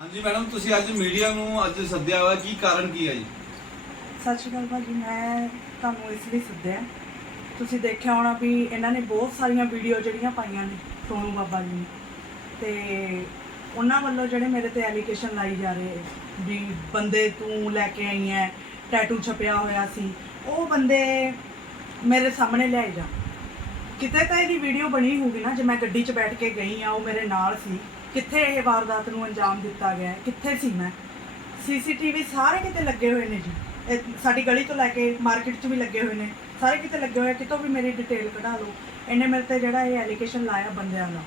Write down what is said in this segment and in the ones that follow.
ਹਾਂਜੀ ਮੈਡਮ, ਤੁਸੀਂ ਅੱਜ ਮੀਡੀਆ ਨੂੰ ਅੱਜ ਸੱਦਿਆ ਵਾ, ਕੀ ਕਾਰਨ ਕੀ ਹੈ ਜੀ? ਸਤਿ ਸ਼੍ਰੀ ਅਕਾਲ ਭਾਜੀ, ਮੈਂ ਤੁਹਾਨੂੰ ਇਸ ਲਈ ਸੱਦਿਆ। ਤੁਸੀਂ ਦੇਖਿਆ ਹੋਣਾ ਵੀ ਇਹਨਾਂ ਨੇ ਬਹੁਤ ਸਾਰੀਆਂ ਵੀਡੀਓ ਜਿਹੜੀਆਂ ਪਾਈਆਂ ਨੇ ਸੋਨੂ ਬਾਬਾ ਜੀ ਨੇ। ਤੇ ਉਹਨਾਂ ਵੱਲੋਂ ਜਿਹੜੇ ਮੇਰੇ ਤੇ ਐਲੀਗੇਸ਼ਨ ਲਾਈ ਜਾ ਰਹੇ ਵੀ ਬੰਦੇ ਤੂੰ ਲੈ ਕੇ ਆਈ ਐ ਟੈਟੂ ਛਪਿਆ ਹੋਇਆ ਸੀ, ਉਹ ਬੰਦੇ ਮੇਰੇ ਸਾਹਮਣੇ ਲਿਆਏ ਜਾ ਕਿਤੇ ਤਾਂ ਇਹਦੀ ਵੀਡੀਓ ਬਣੀ ਹੋਊਗੀ ਨਾ, ਜੇ ਮੈਂ ਗੱਡੀ 'ਚ ਬੈਠ ਕੇ ਗਈ ਆ, ਉਹ ਮੇਰੇ ਨਾਲ ਸੀ। ਕਿੱਥੇ ਇਹ ਵਾਰਦਾਤ ਨੂੰ ਅੰਜਾਮ ਦਿੱਤਾ ਗਿਆ ਹੈ? ਕਿੱਥੇ ਸੀ ਮੈਂ? ਸੀਸੀਟੀਵੀ ਸਾਰੇ ਕਿਤੇ ਲੱਗੇ ਹੋਏ ਨੇ ਜੀ। ਇਹ ਸਾਡੀ ਗਲੀ ਤੋਂ ਲੈ ਕੇ ਮਾਰਕੀਟ 'ਚ ਵੀ ਲੱਗੇ ਹੋਏ ਨੇ। ਸਾਰੇ ਕਿਤੇ ਲੱਗੇ ਹੋਏ ਕਿਤੋਂ ਵੀ ਮੇਰੀ ਡਿਟੇਲ ਕਢਾ ਲਓ। ਇਹਨੇ ਮੇਰੇ ਤੇ ਜਿਹੜਾ ਇਹ ਐਲੀਗੇਸ਼ਨ ਲਾਇਆ ਬੰਦਿਆਂ ਦਾ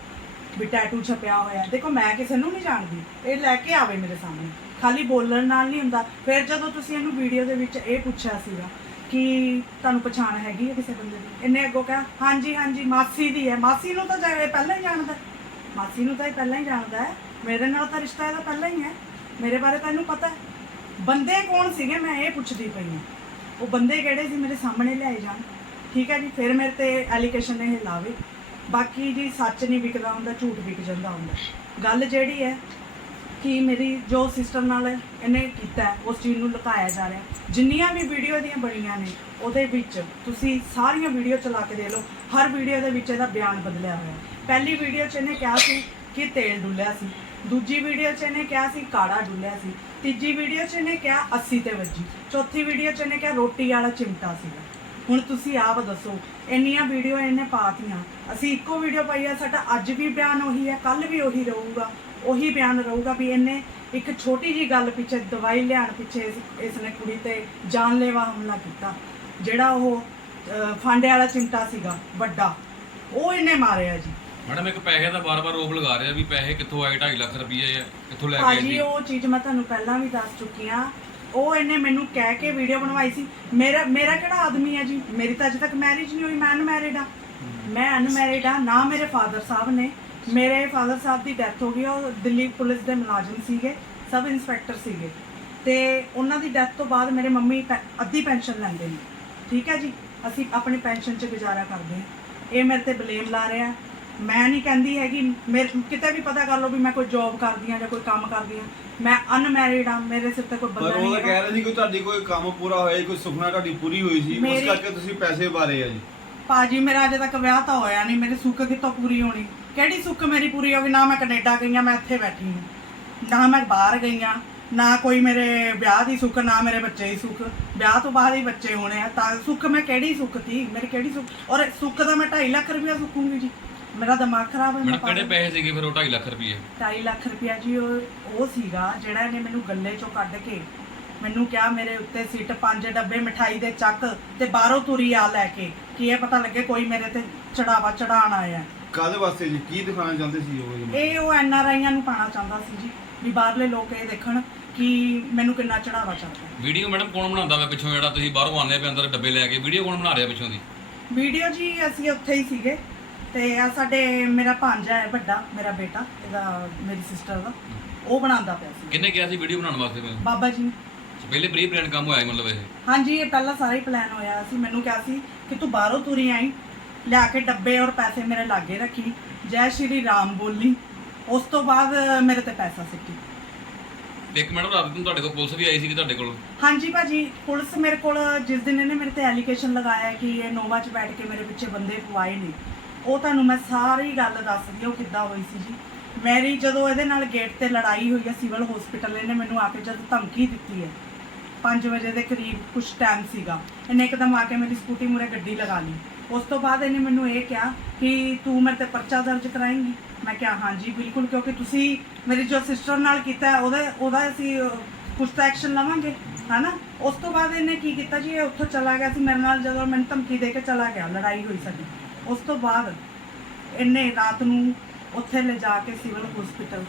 ਵੀ ਟੈਟੂ ਛਪਿਆ ਹੋਇਆ ਦੇਖੋ, ਮੈਂ ਕਿਸੇ ਨੂੰ ਨਹੀਂ ਜਾਣਦੀ। ਇਹ ਲੈ ਕੇ ਆਵੇ ਮੇਰੇ ਸਾਹਮਣੇ। ਖਾਲੀ ਬੋਲਣ ਨਾਲ ਨਹੀਂ ਹੁੰਦਾ। ਫਿਰ ਜਦੋਂ ਤੁਸੀਂ ਇਹਨੂੰ ਵੀਡੀਓ ਦੇ ਵਿੱਚ ਇਹ ਪੁੱਛਿਆ ਸੀਗਾ ਕਿ ਤੁਹਾਨੂੰ ਪਛਾਣ ਹੈਗੀ ਹੈ ਕਿਸੇ ਬੰਦੇ ਦੀ? ਇਹਨੇ ਅੱਗੋਂ ਕਿਹਾ, ਹਾਂਜੀ ਹਾਂਜੀ, ਮਾਸੀ ਦੀ ਹੈ। ਮਾਸੀ ਨੂੰ ਤਾਂ ਜਾ- ਪਹਿਲਾਂ ਹੀ ਜਾਣਦਾ ਮਾਸੀ ਨੂੰ ਤਾਂ ਇਹ ਪਹਿਲਾਂ ਹੀ ਜਾਣਦਾ ਹੈ। ਮੇਰੇ ਨਾਲ ਤਾਂ ਰਿਸ਼ਤਾ ਇਹਦਾ ਪਹਿਲਾਂ ਹੀ ਹੈ। ਮੇਰੇ ਬਾਰੇ ਤਾਂ ਇਹਨੂੰ ਪਤਾ ਹੈ। ਬੰਦੇ ਕੌਣ ਸੀਗੇ? ਮੈਂ ਇਹ ਪੁੱਛਦੀ ਪਈ ਹਾਂ। ਉਹ ਬੰਦੇ ਕਿਹੜੇ ਸੀ? ਮੇਰੇ ਸਾਹਮਣੇ ਲਿਆਏ ਜਾਣ। ਠੀਕ ਹੈ ਜੀ, ਫਿਰ ਮੇਰੇ ਤੇ ਐਲੀਗੇਸ਼ਨ ਇਹ ਲਾਵੇ। ਬਾਕੀ ਜੀ ਸੱਚ ਨਹੀਂ ਵਿਕਦਾ ਹੁੰਦਾ, ਝੂਠ ਵਿਕ ਜਾਂਦਾ ਹੁੰਦਾ। ਗੱਲ ਜਿਹੜੀ ਹੈ ਕਿ ਮੇਰੀ ਜੋ ਸਿਸਟਰ ਨਾਲ ਇਹਨੇ ਕੀਤਾ ਉਸ ਚੀਜ਼ ਨੂੰ ਲੁਕਾਇਆ ਜਾ ਰਿਹਾ ਜਿੰਨੀਆਂ ਵੀ ਵੀਡੀਓ ਦੀਆਂ ਬਣੀਆਂ ਨੇ, ਉਹਦੇ ਵਿੱਚ ਤੁਸੀਂ ਸਾਰੀਆਂ ਵੀਡੀਓ ਚਲਾ ਕੇ ਦੇ ਲਓ। ਹਰ ਵੀਡੀਓ ਦੇ ਵਿੱਚ ਇਹਦਾ ਬਿਆਨ ਬਦਲਿਆ ਹੋਇਆ ਪਹਿਲੀ ਵੀਡੀਓ 'ਚ ਇਹਨੇ ਕਿਹਾ ਸੀ ਕਿ ਤੇਲ ਡੁੱਲਿਆ ਸੀ। ਦੂਜੀ ਵੀਡੀਓ 'ਚ ਇਹਨੇ ਕਿਹਾ ਸੀ ਕਾੜਾ ਡੁੱਲਿਆ ਸੀ। ਤੀਜੀ ਵੀਡੀਓ 'ਚ ਇਹਨੇ ਕਿਹਾ 80 ਤੇ ਵੱਜੀ। ਚੌਥੀ ਵੀਡੀਓ 'ਚ ਇਹਨੇ ਕਿਹਾ ਰੋਟੀ ਵਾਲਾ ਚਿਮਟਾ ਸੀਗਾ। ਹੁਣ ਤੁਸੀਂ ਆਪ ਦੱਸੋ, ਇੰਨੀਆਂ ਵੀਡੀਓ ਇਹਨੇ ਪਾਤੀਆਂ। ਅਸੀਂ ਇੱਕੋ ਵੀਡੀਓ ਪਾਈ ਆ, ਸਾਡਾ ਅੱਜ ਵੀ ਬਿਆਨ ਉਹੀ ਹੈ ਕੱਲ ਵੀ ਉਹੀ ਰਹੂਗਾ। ਉਹੀ ਬਿਆਨ ਰਹੂਗਾ ਵੀ ਇਹਨੇ ਇੱਕ ਛੋਟੀ ਜੀ ਗੱਲ ਪਿੱਛੇ ਦਵਾਈ ਲਿਆਉਣ ਪਿੱਛੇ ਇਸ- ਇਸ ਨੇ ਕੁੜੀ ਤੇ ਜਾਨਲੇਵਾ ਹਮਲਾ ਕੀਤਾ। ਜਿਹੜਾ ਉਹ ਫਾਂਡੇ ਵਾਲਾ ਚਿਮਟਾ ਸੀਗਾ, ਵੱਡਾ। ਉਹ ਇਹਨੇ ਮਾਰਿਆ ਜੀ। ਮੈਡਮ ਇੱਕ ਪੈਸੇ ਦਾ ਬਾਰ-ਬਾਰ ਰੋਪ ਲਗਾ ਰਿਹਾ ਵੀ ਪੈਸੇ ਕਿੱਥੋਂ ਆਏ? 2.5 ਲੱਖ ਰੁਪਏ ਆ ਕਿੱਥੋਂ ਲੈ ਕੇ ਆਏ ਭਾਜੀ ਸੀ? ਉਹ ਚੀਜ਼ ਮੈਂ ਤੁਹਾਨੂੰ ਪਹਿਲਾਂ ਵੀ ਦੱਸ ਚੁੱਕੀ ਆ ਉਹ ਇਹਨੇ ਮੈਨੂੰ ਕਹਿ ਕੇ ਵੀਡੀਓ ਬਣਵਾਈ ਸੀ। ਮੇਰਾ ਮੇਰਾ ਕਿਹੜਾ ਆਦਮੀ ਆ ਜੀ? ਮੇਰੀ ਤਾਂ ਅਜੇ ਤੱਕ ਮੈਰਿਜ ਨਹੀਂ ਹੋਈ ਮੈਂ ਅਨਮੈਰਿਡ ਆ। ਮੈਂ ਅਨਮੈਰਿਡ ਆ ਨਾ ਮੇਰੇ ਫਾਦਰ ਸਾਹਿਬ ਨੇ। ਮੇਰੇ ਫਾਦਰ ਸਾਹਿਬ ਦੀ ਡੈਥ ਹੋ ਗਈ ਉਹ ਦਿੱਲੀ ਪੁਲਿਸ ਦੇ ਮੁਲਾਜ਼ਮ ਸੀਗੇ ਸਬ ਇੰਸਪੈਕਟਰ ਸੀਗੇ। ਤੇ ਉਹਨਾਂ ਦੀ ਡੈਥ ਤੋਂ ਬਾਅਦ ਮੇਰੇ ਮੰਮੀ ਪੈ- ਅੱਧੀ ਪੈਨਸ਼ਨ ਲੈਂਦੇ ਨੇ। ਠੀਕ ਹੈ ਜੀ? ਅਸੀਂ ਆਪਣੀ ਪੈਨਸ਼ਨ 'ਚ ਗੁਜ਼ਾਰਾ ਕਰਦੇ ਹਾਂ। ਇਹ ਮੇਰੇ ਤੇ ਬਲੇਮ ਲਾ ਰਿਹਾ। ਮੈਂ ਨਹੀਂ ਕਹਿੰਦੀ ਹੈਗੀ ਮੇਰੇ ਕਿਤੇ ਵੀ ਪਤਾ ਕਰ ਲਓ ਵੀ ਮੈਂ ਕੋਈ ਜੌਬ ਕਰਦੀ ਆ ਜਾਂ ਕੋਈ ਕੰਮ ਕਰਦੀ ਆ ਮੈਂ ਅਨਮੈਰਿਡ ਆ ਮੇਰੇ ਸਿਰ ਤੇ ਕੋਈ ਪਰ ਬੰਦਾ ਉਹ ਨਹੀਂ ਤਾਂ ਹੈਗਾ। ਕਹਿ ਰਹੇ ਸੀ ਕਿ ਤੁਹਾਡੀ ਕੋਈ ਕੰਮ ਪੂਰਾ ਹੋਇਆ ਕੋਈ ਸੁਪਨਾ ਤੁਹਾਡੀ ਪੂਰੀ ਹੋਈ ਸੀ ਉਸ ਮੇਰੀ- ਕਰਕੇ ਤੁਸੀਂ ਪੈਸੇ ਬਾਰੇ ਆ ਜੀ। ਭਾਜੀ ਮੇਰਾ ਅਜੇ ਤੱਕ ਵਿਆਹ ਤਾਂ ਹੋਇਆ ਨਹੀਂ ਮੇਰੀ ਸੁੱਖ ਕਿੱਥੋਂ ਪੂਰੀ ਹੋਣੀ? ਕਿਹੜੀ ਸੁੱਖ ਮੇਰੀ ਪੂਰੀ ਹੋਗੀ ਨਾ ਮੈਂ ਕੈਨੇਡਾ ਗਈ ਆ ਮੈਂ ਇੱਥੇ ਬੈਠੀ ਹਾਂ। ਨਾ ਮੈਂ ਬਾਹਰ ਗਈ ਆ ਨਾ ਕੋਈ ਮੇਰੇ ਵਿਆਹ ਦੀ ਸੁੱਖ ਨਾ ਮੇਰੇ ਬੱਚੇ ਦੀ ਸੁੱਖ। ਵਿਆਹ ਤੋਂ ਬਾਅਦ ਹੀ ਬੱਚੇ ਹੋਣੇ ਆ ਤਾਂ ਸੁੱਖ ਮੈਂ ਕਿਹੜੀ ਸੁੱਖ ਸੀ? ਮੇਰੀ ਕਿਹੜੀ ਸੁੱਖ? ਔਰ ਸੁੱਖ ਦਾ ਮੈਂ 2.5 ਲੱਖ ਰੁਪਇਆ ਸੁੱਖੂਗੀ ਜੀ। ਮੇਰਾ ਦਿਮਾਗ ਖਰਾਬ ਹੈ ਮੈਂ ਮੈਡਮ ਕਿਹੜੇ ਪਾਗਲ। ਪੈਸੇ ਸੀਗੇ ਫਿਰ ਉਹ 2.5 ਲੱਖ ਰੁਪਏ? 2.5 ਲੱਖ ਰੁਪਇਆ ਜੀ ਉਹ ਉਹ ਸੀਗਾ ਜਿਹੜਾ ਇਹਨੇ ਮੈਨੂੰ ਗੱਲੇ ਚੋਂ ਕੱਢ ਕੇ ਮੈਨੂੰ ਕਿਹਾ ਮੇਰੇ ਉੱਤੇ ਸਿੱਟ ਪੰਜ ਡੱਬੇ ਮਠਾਈ ਦੇ ਚੱਕ ਤੇ ਬਾਹਰੋਂ ਤੁਰੀ ਆ ਲੈ ਕੇ ਕਿ ਇਹ ਪਤਾ ਲੱਗੇ ਕੋਈ ਮੇਰੇ ਤੇ ਚੜਾਵਾ ਚੜਾਣ ਆਇਆ। ਕਾਦੇ ਵਾਸਤੇ ਜੀ? ਕੀ ਦਿਖਾਉਣਾ ਚਾਹੁੰਦੇ ਸੀ ਉਹ ਜੀ? ਇਹ ਉਹ ਐਨ ਆਰ ਆਈਆਂ ਨੂੰ ਪਾਣਾ ਚਾਹੁੰਦਾ ਸੀ ਜੀ ਵੀ ਬਾਹਰਲੇ ਲੋਕ ਇਹ ਦੇਖਣ ਕਿ ਮੈਨੂੰ ਕਿੰਨਾ ਚੜਾਵਾ ਚੜਦਾ ਵੀਡੀਓ ਮੈਡਮ ਕੌਣ ਬਣਾਉਂਦਾ ਵਾ ਪਿੱਛੋਂ ਜਿਹੜਾ ਤੁਸੀਂ ਬਾਹਰੋਂ ਆਉਂਦੇ ਪਏ ਅੰਦਰ ਡੱਬੇ ਲੈ ਕੇ? ਵੀਡੀਓ ਕੌਣ ਬਣਾ ਰਿਹਾ ਪਿੱਛੋਂ ਦੀ? ਵੀਡੀਓ ਜੀ ਅਸੀਂ ਉੱਥੇ ਹੀ ਸੀਗੇ। ਤੇ ਆ ਸਾਡੇ ਮੇਰਾ ਭਾਂਜਾ ਹੈ ਵੱਡਾ ਮੇਰਾ ਬੇਟਾ ਇਹਦਾ ਮੇਰੀ ਸਿਸਟਰ ਦਾ। ਉਹ ਬਣਾਉਂਦਾ ਪਿਆ ਸੀ। ਕਿੰਨੇ ਕਿਹਾ ਸੀ ਵੀਡੀਓ ਬਣਾਉਣ ਵਾਸਤੇ ਮੈਂ? ਬਾਬਾ ਜੀ ਨੇ। ਪਹਿਲੇ ਪ੍ਰੀ ਪਲਾਨ ਕੰਮ ਹੋਇਆ ਸੀ ਮਤਲਬ ਇਹ? ਹਾਂਜੀ ਇਹ ਪਹਿਲਾਂ ਸਾਰਾ ਹੀ ਪਲਾਨ ਹੋਇਆ ਸੀ। ਮੈਨੂੰ ਕਿਹਾ ਸੀ ਕਿ ਤੂੰ ਬਾਹਰੋਂ ਤੁਰੀ ਆਈ ਲਿਆ ਕੇ ਡੱਬੇ ਔਰ ਪੈਸੇ ਮੇਰੇ ਲਾਗੇ ਰੱਖੀ। ਜੈ ਸ਼੍ਰੀ ਰਾਮ ਬੋਲੀ। ਉਸ ਤੋਂ ਬਾਅਦ ਮੇਰੇ ਤੇ ਪੈਸਾ ਸਿੱਟੀ। ਇੱਕ ਮੈਡਮ ਰਾਤ ਨੂੰ ਤੁਹਾਡੇ ਕੋਲ ਪੁਲਿਸ ਵੀ ਆਈ ਸੀ ਤੁਹਾਡੇ ਕੋਲ? ਹਾਂਜੀ ਭਾਜੀ ਪੁਲਿਸ ਮੇਰੇ ਕੋਲ ਜਿਸ ਦਿਨ ਇਹਨੇ ਮੇਰੇ ਤੇ ਐਲੀਗੇਸ਼ਨ ਲਗਾਇਆ ਕਿ ਇਹ ਨੋਵਾ 'ਚ ਬੈਠ ਕੇ ਮੇਰੇ ਪਿੱਛੇ ਬੰਦੇ ਪਵਾਏ ਨੇ। ਉਹ ਤੁਹਾਨੂੰ ਮੈਂ ਸਾਰੀ ਗੱਲ ਦੱਸਦੀ ਹਾਂ ਉਹ ਕਿੱਦਾਂ ਹੋਈ ਸੀ ਜੀ। ਮੇਰੀ ਜਦੋਂ ਇਹਦੇ ਨਾਲ ਗੇਟ ਤੇ ਲੜਾਈ ਹੋਈ ਹੈ ਸਿਵਲ ਹਸਪੀਟਲ ਇਹਨੇ ਮੈਨੂੰ ਆ ਕੇ ਜਦ ਧਮਕੀ ਦਿੱਤੀ ਹੈ 5 ਵਜੇ ਦੇ ਕਰੀਬ ਕੁਝ ਟਾਈਮ ਸੀਗਾ। ਇਹਨੇ ਇੱਕਦਮ ਆ ਕੇ ਮੇਰੀ ਸਕੂਟੀ ਮੂਰੇ ਗੱਡੀ ਲਗਾ ਲਈ। ਉਸ ਤੋਂ ਬਾਅਦ ਇਹਨੇ ਮੈਨੂੰ ਇਹ ਕਿਹਾ ਕਿ ਤੂੰ ਮੇਰੇ ਤੇ ਪਰਚਾ ਦਰਜ ਕਰਾਏਂਗੀ? ਮੈਂ ਕਿਹਾ ਹਾਂਜੀ ਬਿਲਕੁਲ ਕਿਉਂਕਿ ਤੁਸੀਂ ਮੇਰੀ ਜੋ ਸਿਸਟਰ ਨਾਲ ਕੀਤਾ ਹੈ, ਉਹਦਾ ਉਹਦਾ ਅਸੀਂ ਅਹ, ਕੁਛ ਤਾਂ ਐਕਸ਼ਨ ਲਵਾਂਗੇ ਹਨਾ? ਉਸ ਤੋਂ ਬਾਅਦ ਇਹਨੇ ਕੀ ਕੀਤਾ ਜੀ ਇਹ ਉੱਥੋਂ ਚਲਾ ਗਿਆ ਸੀ ਮੇਰੇ ਨਾਲ ਜਦੋਂ ਮੈਨੂੰ ਧਮਕੀ ਦੇ ਕੇ ਚਲਾ ਗਿਆ ਲੜਾਈ ਹੋਈ ਸਾਡੀ। ਉਸ ਤੋਂ ਬਾਅਦ ਇਹਨੇ ਰਾਤ ਨੂੰ ਉੱਥੇ ਲੈ ਜਾ ਕੇ ਸਿਵਲ ਹਸਪੀਟਲ।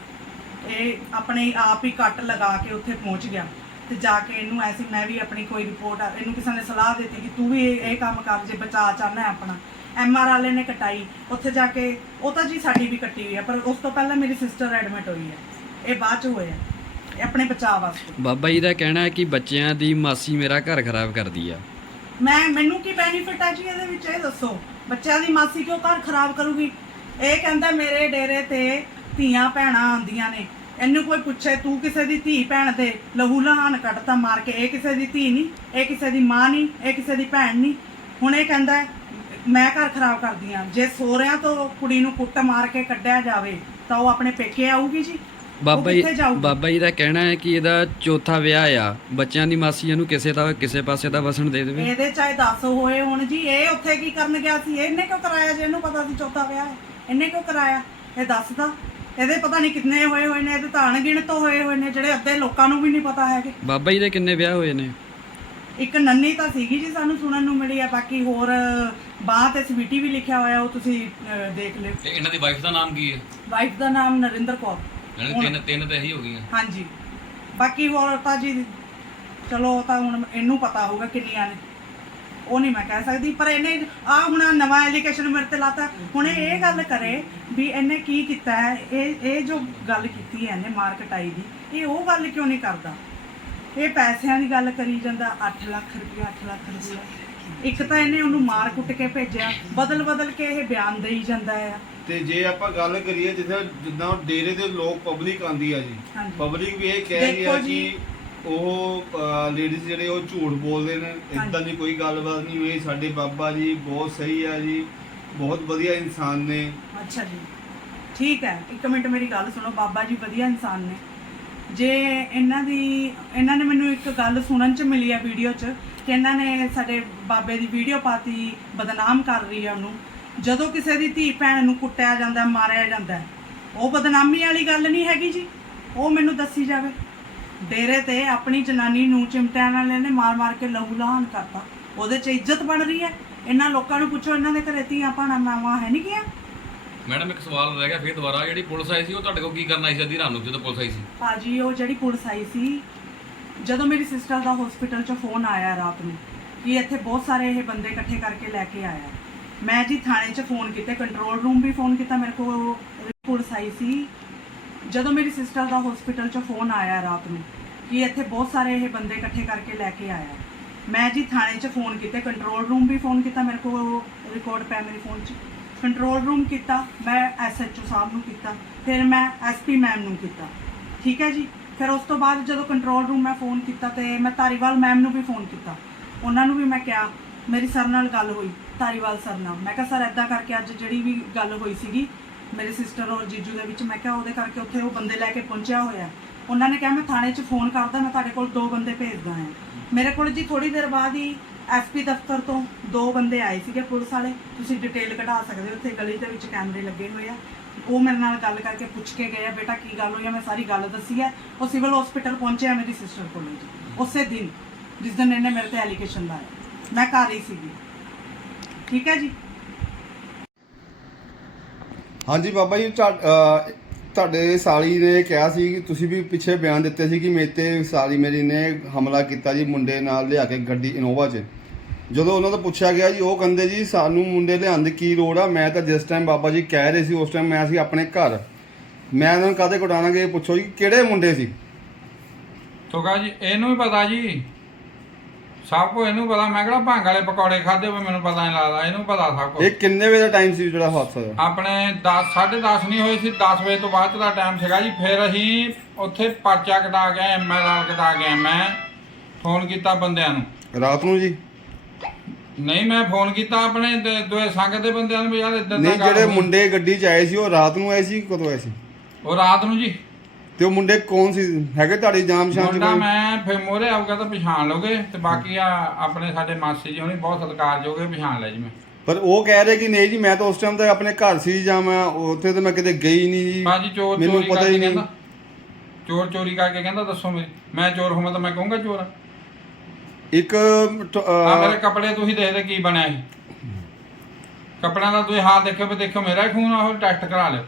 ਇਹ ਆਪਣੇ ਆਪ ਹੀ ਕੱਟ ਲਗਾ ਕੇ ਉੱਥੇ ਪਹੁੰਚ ਗਿਆ ਤੇ ਜਾ ਕੇ ਇਹਨੂੰ ਐਸੀ ਮੈਂ ਵੀ ਆਪਣੀ ਕੋਈ ਰਿਪੋਰਟ, ਇਹਨੂੰ ਕਿਸੇ ਨੇ ਸਲਾਹ ਦਿੱਤੀ ਕਿ ਤੂੰ ਵੀ ਇਹ ਕੰਮ ਕਰ, ਜੇ ਬਚਾ ਚਾਹਨਾ ਆਪਣਾ। ਐਮ ਆਰ ਵਾਲੇ ਨੇ ਕਟਾਈ। ਉੱਥੇ ਜਾ ਕੇ ਉਹ ਤਾਂ ਜੀ ਸਾਡੀ ਵੀ ਕੱਟੀ ਹੋਈ ਹੈ, ਪਰ ਉਸ ਤੋਂ ਪਹਿਲਾਂ ਮੇਰੀ ਸਿਸਟਰ ਐਡਮਿਟ ਹੋਈ ਹੈ। ਇਹ ਬਾਅਦ ਚ ਹੋਇਆ। ਇਹ ਆਪਣੇ ਬਚਾਅ ਵਾਸਤੇ। ਬਾਬਾ ਜੀ ਦਾ ਕਹਿਣਾ ਹੈ ਕਿ ਬੱਚਿਆਂ ਦੀ ਮਾਸੀ ਮੇਰਾ ਘਰ ਖਰਾਬ ਕਰਦੀ ਆ। ਮੈਂ ਮੈਨੂੰ ਕੀ ਬੈਨੀਫਿਟ ਹੈ ਜੀ ਇਹਦੇ ਵਿੱਚ? ਇਹ ਦੱਸੋ। ਬੱਚਿਆਂ ਦੀ ਮਾਸੀ ਕਿਉਂ ਘਰ ਖਰਾਬ ਕਰੂਗੀ? ਇਹ ਕਹਿੰਦਾ ਮੇਰੇ ਡੇਰੇ ਤੇ ਧੀਆਂ ਭੈਣਾਂ ਆਉਂਦੀਆਂ ਨੇ। ਇਹਨੂੰ ਕੋਈ ਪੁੱਛੇ, ਤੂੰ ਕਿਸੇ ਦੀ ਧੀ ਭੈਣ ਤੇ ਲਹੂ ਲਹਾਨ ਕੱਢਤਾ ਮਾਰ ਕੇ ਇਹ ਕਿਸੇ ਦੀ ਧੀ ਨਹੀਂ, ਇਹ ਕਿਸੇ ਦੀ ਮਾਂ ਨਹੀਂ, ਇਹ ਕਿਸੇ ਦੀ ਭੈਣ ਨਹੀਂ। ਹੁਣ ਇਹ ਕਹਿੰਦਾ, ਮੈਂ ਘਰ ਖਰਾਬ ਕਰਦੀ ਆ। ਜੇ ਸੋਹਰਿਆਂ ਤੋਂ ਕੁੜੀ ਨੂੰ ਕੁੱਟ ਮਾਰ ਕੇ ਕੱਢਿਆ ਜਾਵੇ, ਤਾਂ ਉਹ ਆਪਣੇ ਪੇਕੇ ਆਊਗੀ ਜੀ? ਬਾਬਾ ਜੀ? ਬਾਬਾ ਜੀ ਦਾ ਕਹਿਣਾ ਹੈ ਕਿ ਇਹਦਾ ਚੌਥਾ ਵਿਆਹ ਆ। ਬੱਚਿਆਂ ਦੀ ਮਾਸੀ ਇਹਨੂੰ ਕਿਸੇ ਦਾ ਕਿਸੇ ਪਾਸੇ ਦਾ ਵਸਣ ਦੇ ਦੇਵੇ। ਇਹਦੇ ਚਾਹੇ 10 ਹੋਏ ਹੁਣ ਜੀ ਇਹ ਉੱਥੇ ਕੀ ਕਰਨ ਗਿਆ ਸੀ? ਇਹਨੇ ਕਿਉਂ ਕਰਾਇਆ ਜੇ ਇਹਨੂੰ ਪਤਾ ਸੀ ਚੌਥਾ ਵਿਆਹ ਹੈ? ਇਹਨੇ ਕਿਉਂ ਕਰਾਇਆ? ਇਹ ਦੱਸਦਾ ਇਹਦੇ ਪਤਾ ਨਹੀਂ ਕਿੰਨੇ ਹੋਏ ਹੋਏ ਨੇ ਇਹਦੇ ਤਾਂ ਅਣਗਿਣਤ ਹੋਏ ਹੋਏ ਨੇ ਜਿਹੜੇ ਅੱਧੇ ਲੋਕਾਂ ਨੂੰ ਵੀ ਨਹੀਂ ਪਤਾ ਹੈਗੇ। ਬਾਬਾ ਜੀ ਦੇ ਕਿੰਨੇ ਵਿਆਹ ਹੋਏ ਨੇ? ਇੱਕ ਨੰਨੀ ਤਾਂ ਸੀਗੀ ਜੀ ਸਾਨੂੰ ਸੁਣਨ ਨੂੰ ਮਿਲੀ ਆ ਬਾਕੀ ਹੋਰ ਬਾਹ ਤੇ ਸਵੀਟੀ ਵੀ ਲਿਖਿਆ ਹੋਇਆ ਉਹ ਤੁਸੀਂ ਦੇਖ ਲਿਓ। ਇਹਨਾਂ ਦੀ ਵਾਈਫ ਦਾ ਨਾਮ ਕੀ ਹੈ? ਵਾਈਫ ਦਾ ਨਾਮ ਨਰਿੰਦਰ ਕੌਰ। ਦੀ ਤਿੰਨ ਤਿੰਨ ਤਾਂ ਇਹੀ ਹੋ ਗਈਆਂ। ਹਾਂਜੀ। ਬਾਕੀ ਹੋਰ ਤਾਂ ਜੀ ਚਲੋ ਉਹ ਤਾਂ ਹੁਣ ਇਹਨੂੰ ਪਤਾ ਹੋਊਗਾ ਕਿੰਨੀਆਂ ਨੇ। ਉਹ ਨਹੀਂ ਮੈਂ ਕਹਿ ਸਕਦੀ ਪਰ ਇਹਨੇ ਆ ਹੁਣ ਆਹ ਨਵਾਂ ਐਲੀਗੇਸ਼ਨ ਮੇਰੇ ਤੇ ਲਾਤਾ। ਹੁਣ ਇਹ ਇਹ ਗੱਲ ਕਰੇ ਵੀ ਇਹਨੇ ਕੀ ਕੀਤਾ ਹੈ? ਇਹ ਇਹ ਜੋ ਗੱਲ ਕੀਤੀ ਹੈ ਇਹਨੇ ਮਾਰਕਟਾਈ ਦੀ ਇਹ ਉਹ ਗੱਲ ਕਿਉਂ ਨਹੀਂ ਕਰਦਾ? ਇਹ ਪੈਸਿਆਂ ਦੀ ਗੱਲ ਕਰੀ ਜਾਂਦਾ 8 ਲੱਖ ਰੁਪਇਆ 8 ਲੱਖ ਰੁਪਇਆ। ਇੱਕ ਤਾਂ ਇਹਨੇ ਉਹਨੂੰ ਮਾਰ ਕੁੱਟ ਕੇ ਭੇਜਿਆ ਬਦਲ ਬਦਲ ਕੇ ਇਹ ਬਿਆਨ ਦੇਈ ਜਾਂਦਾ ਹੈ। ਤੇ ਜੇ ਆਪਾਂ ਗੱਲ ਕਰੀਏ ਜਿੱਥੇ ਜਿੱਦਾਂ ਡੇਰੇ ਦੇ ਲੋਕ ਪਬਲਿਕ ਆਂਦੀ ਆ ਜੀ ਹਾਂਜੀ। ਪਬਲਿਕ ਵੀ ਇਹ ਕਹਿ ਰਹੀ ਆ ਦੇਖੋ ਜੀ। ਕਿ ਉਹ ਲੇਡੀਜ਼ ਜਿਹੜੇ ਉਹ ਝੂਠ ਬੋਲਦੇ ਨੇ ਇਦਾਂ। ਦੀ ਕੋਈ ਗੱਲਬਾਤ ਨਹੀਂ ਹੋਈ ਸਾਡੇ ਬਾਬਾ ਜੀ ਬਹੁਤ ਸਹੀ ਆ ਜੀ ਬਹੁਤ ਵਧੀਆ ਇਨਸਾਨ ਨੇ ਅੱਛਾ ਜੀ ਠੀਕ ਹੈ ਇੱਕ ਮਿੰਟ ਮੇਰੀ ਗੱਲ ਸੁਣੋ ਬਾਬਾ ਜੀ ਵਧੀਆ ਇਨਸਾਨ ਨੇ ਜੇ ਇਹਨਾਂ ਦੀ ਇਹਨਾਂ ਨੇ ਮੈਨੂੰ ਇੱਕ ਗੱਲ ਸੁਣਨ ਚ ਮਿਲੀ ਹੈ ਵੀਡੀਓ ਚ ਕਿ ਇਹਨਾਂ ਨੇ ਸਾਡੇ ਬਾਬੇ ਦੀ ਵੀਡੀਓ ਪਾਤੀ ਬਦਨਾਮ ਕਰ ਰਹੀ ਹੈ ਉਹਨੂੰ ਜਦੋਂ ਕਿਸੇ ਦੀ ਧੀ ਭੈਣ ਨੂੰ ਕੁੱਟਿਆ ਜਾਂਦਾ ਮਾਰਿਆ ਜਾਂਦਾ ਉਹ ਬਦਨਾਮੀ ਵਾਲੀ ਗੱਲ ਨਹੀਂ ਹੈਗੀ ਜੀ। ਉਹ ਮੈਨੂੰ ਦੱਸੀ ਜਾਵੇ। ਡੇਰੇ ਤੇ ਆਪਣੀ ਜਨਾਨੀ ਨੂੰ ਚਿਮਟਿਆਂ ਨਾਲ ਇਹਨੇ ਮਾਰ-ਮਾਰ ਕੇ ਲਹੂ ਲਹਾਨ ਕਰਤਾ। ਉਹਦੇ 'ਚ ਇੱਜ਼ਤ ਬਣ ਰਹੀ ਹੈ? ਇਹਨਾਂ ਲੋਕਾਂ ਨੂੰ ਪੁੱਛੋ ਇਹਨਾਂ ਦੇ ਘਰੇ ਧੀਆਂ ਭਾਣਾ ਮਾਵਾਂ ਹੈ ਨਹੀਂ ਗਿਆ ਮੈਡਮ ਇੱਕ ਸਵਾਲ ਰਹਿ ਗਿਆ ਫੇਰ ਦੁਬਾਰਾ। ਜਿਹੜੀ ਪੁਲਿਸ ਆਈ ਸੀ ਉਹ ਤੁਹਾਡੇ ਕੋਲ ਕੀ ਕਰਨ ਆਈ ਸੀ ਅੱਧੀ ਰਾਤ ਨੂੰ ਜਦੋਂ ਪੁਲਿਸ ਆਈ ਸੀ? ਭਾਜੀ ਉਹ ਜਿਹੜੀ ਪੁਲਿਸ ਆਈ ਸੀ ਜਦੋਂ ਮੇਰੀ ਸਿਸਟਰ ਦਾ ਹਸਪੀਟਲ 'ਚੋਂ ਫੋਨ ਆਇਆ ਰਾਤ ਨੂੰ ਕਿ ਇੱਥੇ ਬਹੁਤ ਸਾਰੇ ਇਹ ਬੰਦੇ ਇਕੱਠੇ ਕਰਕੇ ਲੈ ਕੇ ਆਇਆ। ਮੈਂ ਜੀ ਥਾਣੇ 'ਚ ਫੋਨ ਕੀਤਾ ਕੰਟਰੋਲ ਰੂਮ ਵੀ ਫੋਨ ਕੀਤਾ, ਮੇਰੇ ਕੋਲ ਪੁਲਿਸ ਆਈ ਸੀ। ਜਦੋਂ ਮੇਰੀ ਸਿਸਟਰ ਦਾ ਹਸਪੀਟਲ 'ਚੋਂ ਫੋਨ ਆਇਆ ਰਾਤ ਨੂੰ ਕਿ ਇੱਥੇ ਬਹੁਤ ਸਾਰੇ ਇਹ ਬੰਦੇ ਇਕੱਠੇ ਕਰਕੇ ਲੈ ਕੇ ਆਇਆ। ਮੈਂ ਜੀ ਥਾਣੇ 'ਚ ਫੋਨ ਕੀਤਾ ਕੰਟਰੋਲ ਰੂਮ ਵੀ ਫੋਨ ਕੀਤਾ, ਮੇਰੇ ਕੋਲ ਰਿਕਾਰਡ ਪਿਆ ਮੇਰੇ ਫੋਨ 'ਚ। ਕੰਟਰੋਲ ਰੂਮ ਕੀਤਾ, ਮੈਂ ਐਸਐਚਓ ਸਾਹਿਬ ਨੂੰ ਕੀਤਾ, ਫਿਰ ਮੈਂ ਐਸਪੀ ਮੈਮ ਨੂੰ ਕੀਤਾ। ਠੀਕ ਹੈ ਜੀ? ਫਿਰ ਉਸ ਤੋਂ ਬਾਅਦ ਜਦੋਂ ਕੰਟਰੋਲ ਰੂਮ ਮੈਂ ਫੋਨ ਕੀਤਾ ਤੇ ਮੈਂ ਧਾਰੀਵਾਲ ਮੈਮ ਨੂੰ ਵੀ ਫੋਨ ਕੀਤਾ। ਉਹਨਾਂ ਨੂੰ ਵੀ ਮੈਂ ਕਿਹਾ, ਮੇਰੀ ਸਰ ਨਾਲ ਗੱਲ ਹੋਈ। ਧਾਰੀਵਾਲ ਸਰ ਨਾਲ। ਮੈਂ ਕਿਹਾ, ਸਰ ਐਦਾਂ ਕਰਕੇ ਅੱਜ ਜਿਹੜੀ ਵੀ ਗੱਲ ਹੋਈ ਸੀਗੀ ਮੇਰੇ ਸਿਸਟਰ ਔਰ ਜੀਜੂ ਦੇ ਵਿੱਚ, ਮੈਂ ਕਿਹਾ ਉਹਦੇ ਕਰਕੇ ਉੱਥੇ ਉਹ ਬੰਦੇ ਲੈ ਕੇ ਪਹੁੰਚਿਆ ਹੋਇਆ। ਉਹਨਾਂ ਨੇ ਕਿਹਾ, ਮੈਂ ਥਾਣੇ 'ਚ ਫੋਨ ਕਰਦਾ, ਮੈਂ ਤੁਹਾਡੇ ਕੋਲ ਦੋ ਬੰਦੇ ਭੇਜਦਾ ਹਾਂ। ਮੇਰੇ ਕੋਲ ਜੀ ਥੋੜੀ ਦੇਰ ਬਾਅਦ ਹੀ ਐਸਪੀ ਦਫ਼ਤਰ ਤੋਂ ਦੋ ਬੰਦੇ ਆਏ ਸੀਗੇ ਪੁਲਿਸ ਵਾਲੇ। ਤੁਸੀਂ ਡਿਟੇਲ ਕਢਾ ਸਕਦੇ ਹੋ, ਉੱਥੇ ਗਲੀ ਦੇ ਵਿੱਚ ਕੈਮਰੇ ਲੱਗੇ ਹੋਏ ਆ। ਉਹ ਮੇਰੇ ਨਾਲ ਗੱਲ ਕਰਕੇ ਪੁੱਛ ਕੇ ਗਏ ਆ, ਬੇਟਾ, ਕੀ ਗੱਲ ਹੋਈ ਆ? ਮੈਂ ਸਾਰੀ ਗੱਲ ਦੱਸੀ ਹੈ ਉਹ ਸਿਵਲ ਹਸਪੀਟਲ ਪਹੁੰਚਿਆ ਮੇਰੀ ਸਿਸਟਰ ਕੋਲ ਜੀ। ਉਸੇ ਦਿਨ ਜਿਸ ਦਿਨ ਇਹਨੇ ਮੇਰੇ ਤੇ ਐਲੀਗੇਸ਼ਨ ਲਾਇਆ। ਮੈਂ ਘਰ ਹੀ ਸੀਗੀ। ਠੀਕ ਹੈ ਜੀ? ਹਾਂਜੀ ਬਾਬਾ ਜੀ ਤੁਹਾਡੇ ਸਾਲੀ ਨੇ ਕਿਹਾ ਸੀ ਕਿ ਤੁਸੀਂ ਵੀ ਪਿੱਛੇ ਬਿਆਨ ਦਿੱਤੇ ਸੀ ਕਿ ਮੇਰੇ ਤੇ ਸਾਲੀ ਮੇਰੀ ਨੇ ਹਮਲਾ ਕੀਤਾ ਜੀ ਮੁੰਡੇ ਨਾਲ ਲਿਆ ਕੇ ਗੱਡੀ ਇਨੋਵਾ 'ਚ। ਜਦੋਂ ਉਹਨਾਂ ਤੋਂ ਪੁੱਛਿਆ ਗਿਆ ਜੀ ਉਹ ਕਹਿੰਦੇ ਜੀ ਸਾਨੂੰ ਮੁੰਡੇ ਲਿਆਉਣ ਦੀ ਕੀ ਲੋੜ ਆ? ਮੈਂ ਤਾਂ ਜਿਸ ਟਾਈਮ ਬਾਬਾ ਜੀ ਕਹਿ ਰਹੇ ਸੀ ਉਸ ਟਾਈਮ ਮੈਂ ਸੀ ਆਪਣੇ ਘਰ। ਮੈਂ ਉਹਨਾਂ ਨੂੰ ਕਾਹਦੇ ਕੋਟਾਣਾਗੇ ਪੁੱਛੋ ਜੀ ਕਿਹੜੇ ਮੁੰਡੇ ਸੀ? ਤੋਗਾ ਜੀ ਇਹਨੂੰ ਵੀ ਪਤਾ ਜੀ। ਸਭ ਕੋ ਇਹਨੂੰ ਪਤਾ ਮੈਂ ਕਿਹੜਾ ਭੰਗ ਵਾਲੇ ਪਕੌੜੇ ਖਾਦੇ ਹੋਏ ਮੈਨੂੰ ਪਤਾ ਨਹੀਂ ਲੱਗਦਾ ਇਹਨੂੰ ਪਤਾ ਸਭ ਕੁਛ। ਇਹ ਕਿੰਨੇ ਵਜੇ ਦਾ ਟਾਈਮ ਸੀ ਜਿਹੜਾ ਹਾਦਸਾ ਹੋਇਆ? ਆਪਣੇ 10 10:30 ਨਹੀਂ ਹੋਏ ਸੀ 10 ਵਜੇ ਤੋਂ ਬਾਅਦ ਦਾ ਟਾਈਮ ਸੀਗਾ ਜੀ। ਫਿਰ ਅਸੀਂ ਉੱਥੇ ਪਰਚਾ ਕਟਾ ਕੇ ਐਮਐਲਆਰ ਕਟਾ ਕੇ ਮੈਂ ਫੋਨ ਕੀਤਾ ਬੰਦਿਆਂ ਨੂੰ। ਰਾਤ ਨੂੰ ਜੀ? ਨਹੀਂ ਮੈਂ ਫੋਨ ਕੀਤਾ ਆਪਣੇ ਦ- ਦੋਏ ਸੰਗ ਦੇ ਬੰਦਿਆਂ ਨੂੰ ਵੀ ਯਾਰ ਇਦਾਂ ਨਹੀਂ ਜਿਹੜੇ ਮੁੰਡੇ ਗੱਡੀ 'ਚ ਆਏ ਸੀ ਉਹ ਰਾਤ ਨੂੰ ਆਏ ਸੀ ਕਦੋਂ ਆਏ ਸੀ? ਉਹ ਰਾਤ ਨੂੰ ਜੀ। ਤੇ ਉਹ ਮੁੰਡੇ ਕੌਣ ਸੀ? ਹੈਗੇ ਤੁਹਾਡੀ ਜਾਮ ਸ਼ਾਮ 'ਚ ਮੁੰਡਾ ਕੋਈ? ਮੈਂ ਫਿਰ ਮੋਰੇ ਆਊਗਾ ਤਾਂ ਪਛਾਣ ਲਓਗੇ ਤੇ ਬਾਕੀ ਆ ਆਪਣੇ ਸਾਡੇ ਮਾਸੀ ਜੀ ਹੁਣੀ ਬਹੁਤ ਸਤਿਕਾਰਯੋਗ ਹੈ ਪਛਾਣ ਲੈ ਜੀ ਮੈਂ। ਪਰ ਉਹ ਕਹਿ ਰਹੇ ਕਿ ਨਹੀਂ ਜੀ ਮੈਂ ਤਾਂ ਉਸ ਟਾਈਮ ਤਾਂ ਆਪਣੇ ਘਰ ਸੀ ਜਾਂ ਮੈਂ ਉੱਥੇ ਤਾਂ ਮੈਂ ਕਿਤੇ ਗਈ ਨਹੀਂ ਜੀ। ਬਾਜੀ ਚੋਰ ਮੈਨੂੰ ਚੋਰੀ ਪਤਾ ਕਰਕੇ ਹੀ ਨਹੀਂ। ਕਹਿੰਦਾ। ਚੋਰ ਚੋਰੀ ਕਰਕੇ ਕਹਿੰਦਾ ਦੱਸੋ ਮੇਰੀ ਮੈਂ ਚੋਰ ਹੋਵਾਂ ਤਾਂ ਮੈਂ ਕਹੂੰਗਾ ਚੋਰ। ਆ ਇੱਕ ਟ- ਆਹ ਅਹ, ਮੇਰੇ ਕੱਪੜੇ ਤੁਸੀਂ ਦੇਖਦੇ ਕੀ ਬਣਿਆ ਸੀ? ਕੱਪੜਿਆਂ ਦਾ ਤੁਸੀਂ ਹਾਲ ਦੇਖੋ ਵੀ ਦੇਖੋ ਮੇਰਾ ਹੀ ਖੂਨ ਆ ਉਹ ਟੈਸਟ ਕਰਾ ਲਿਓ।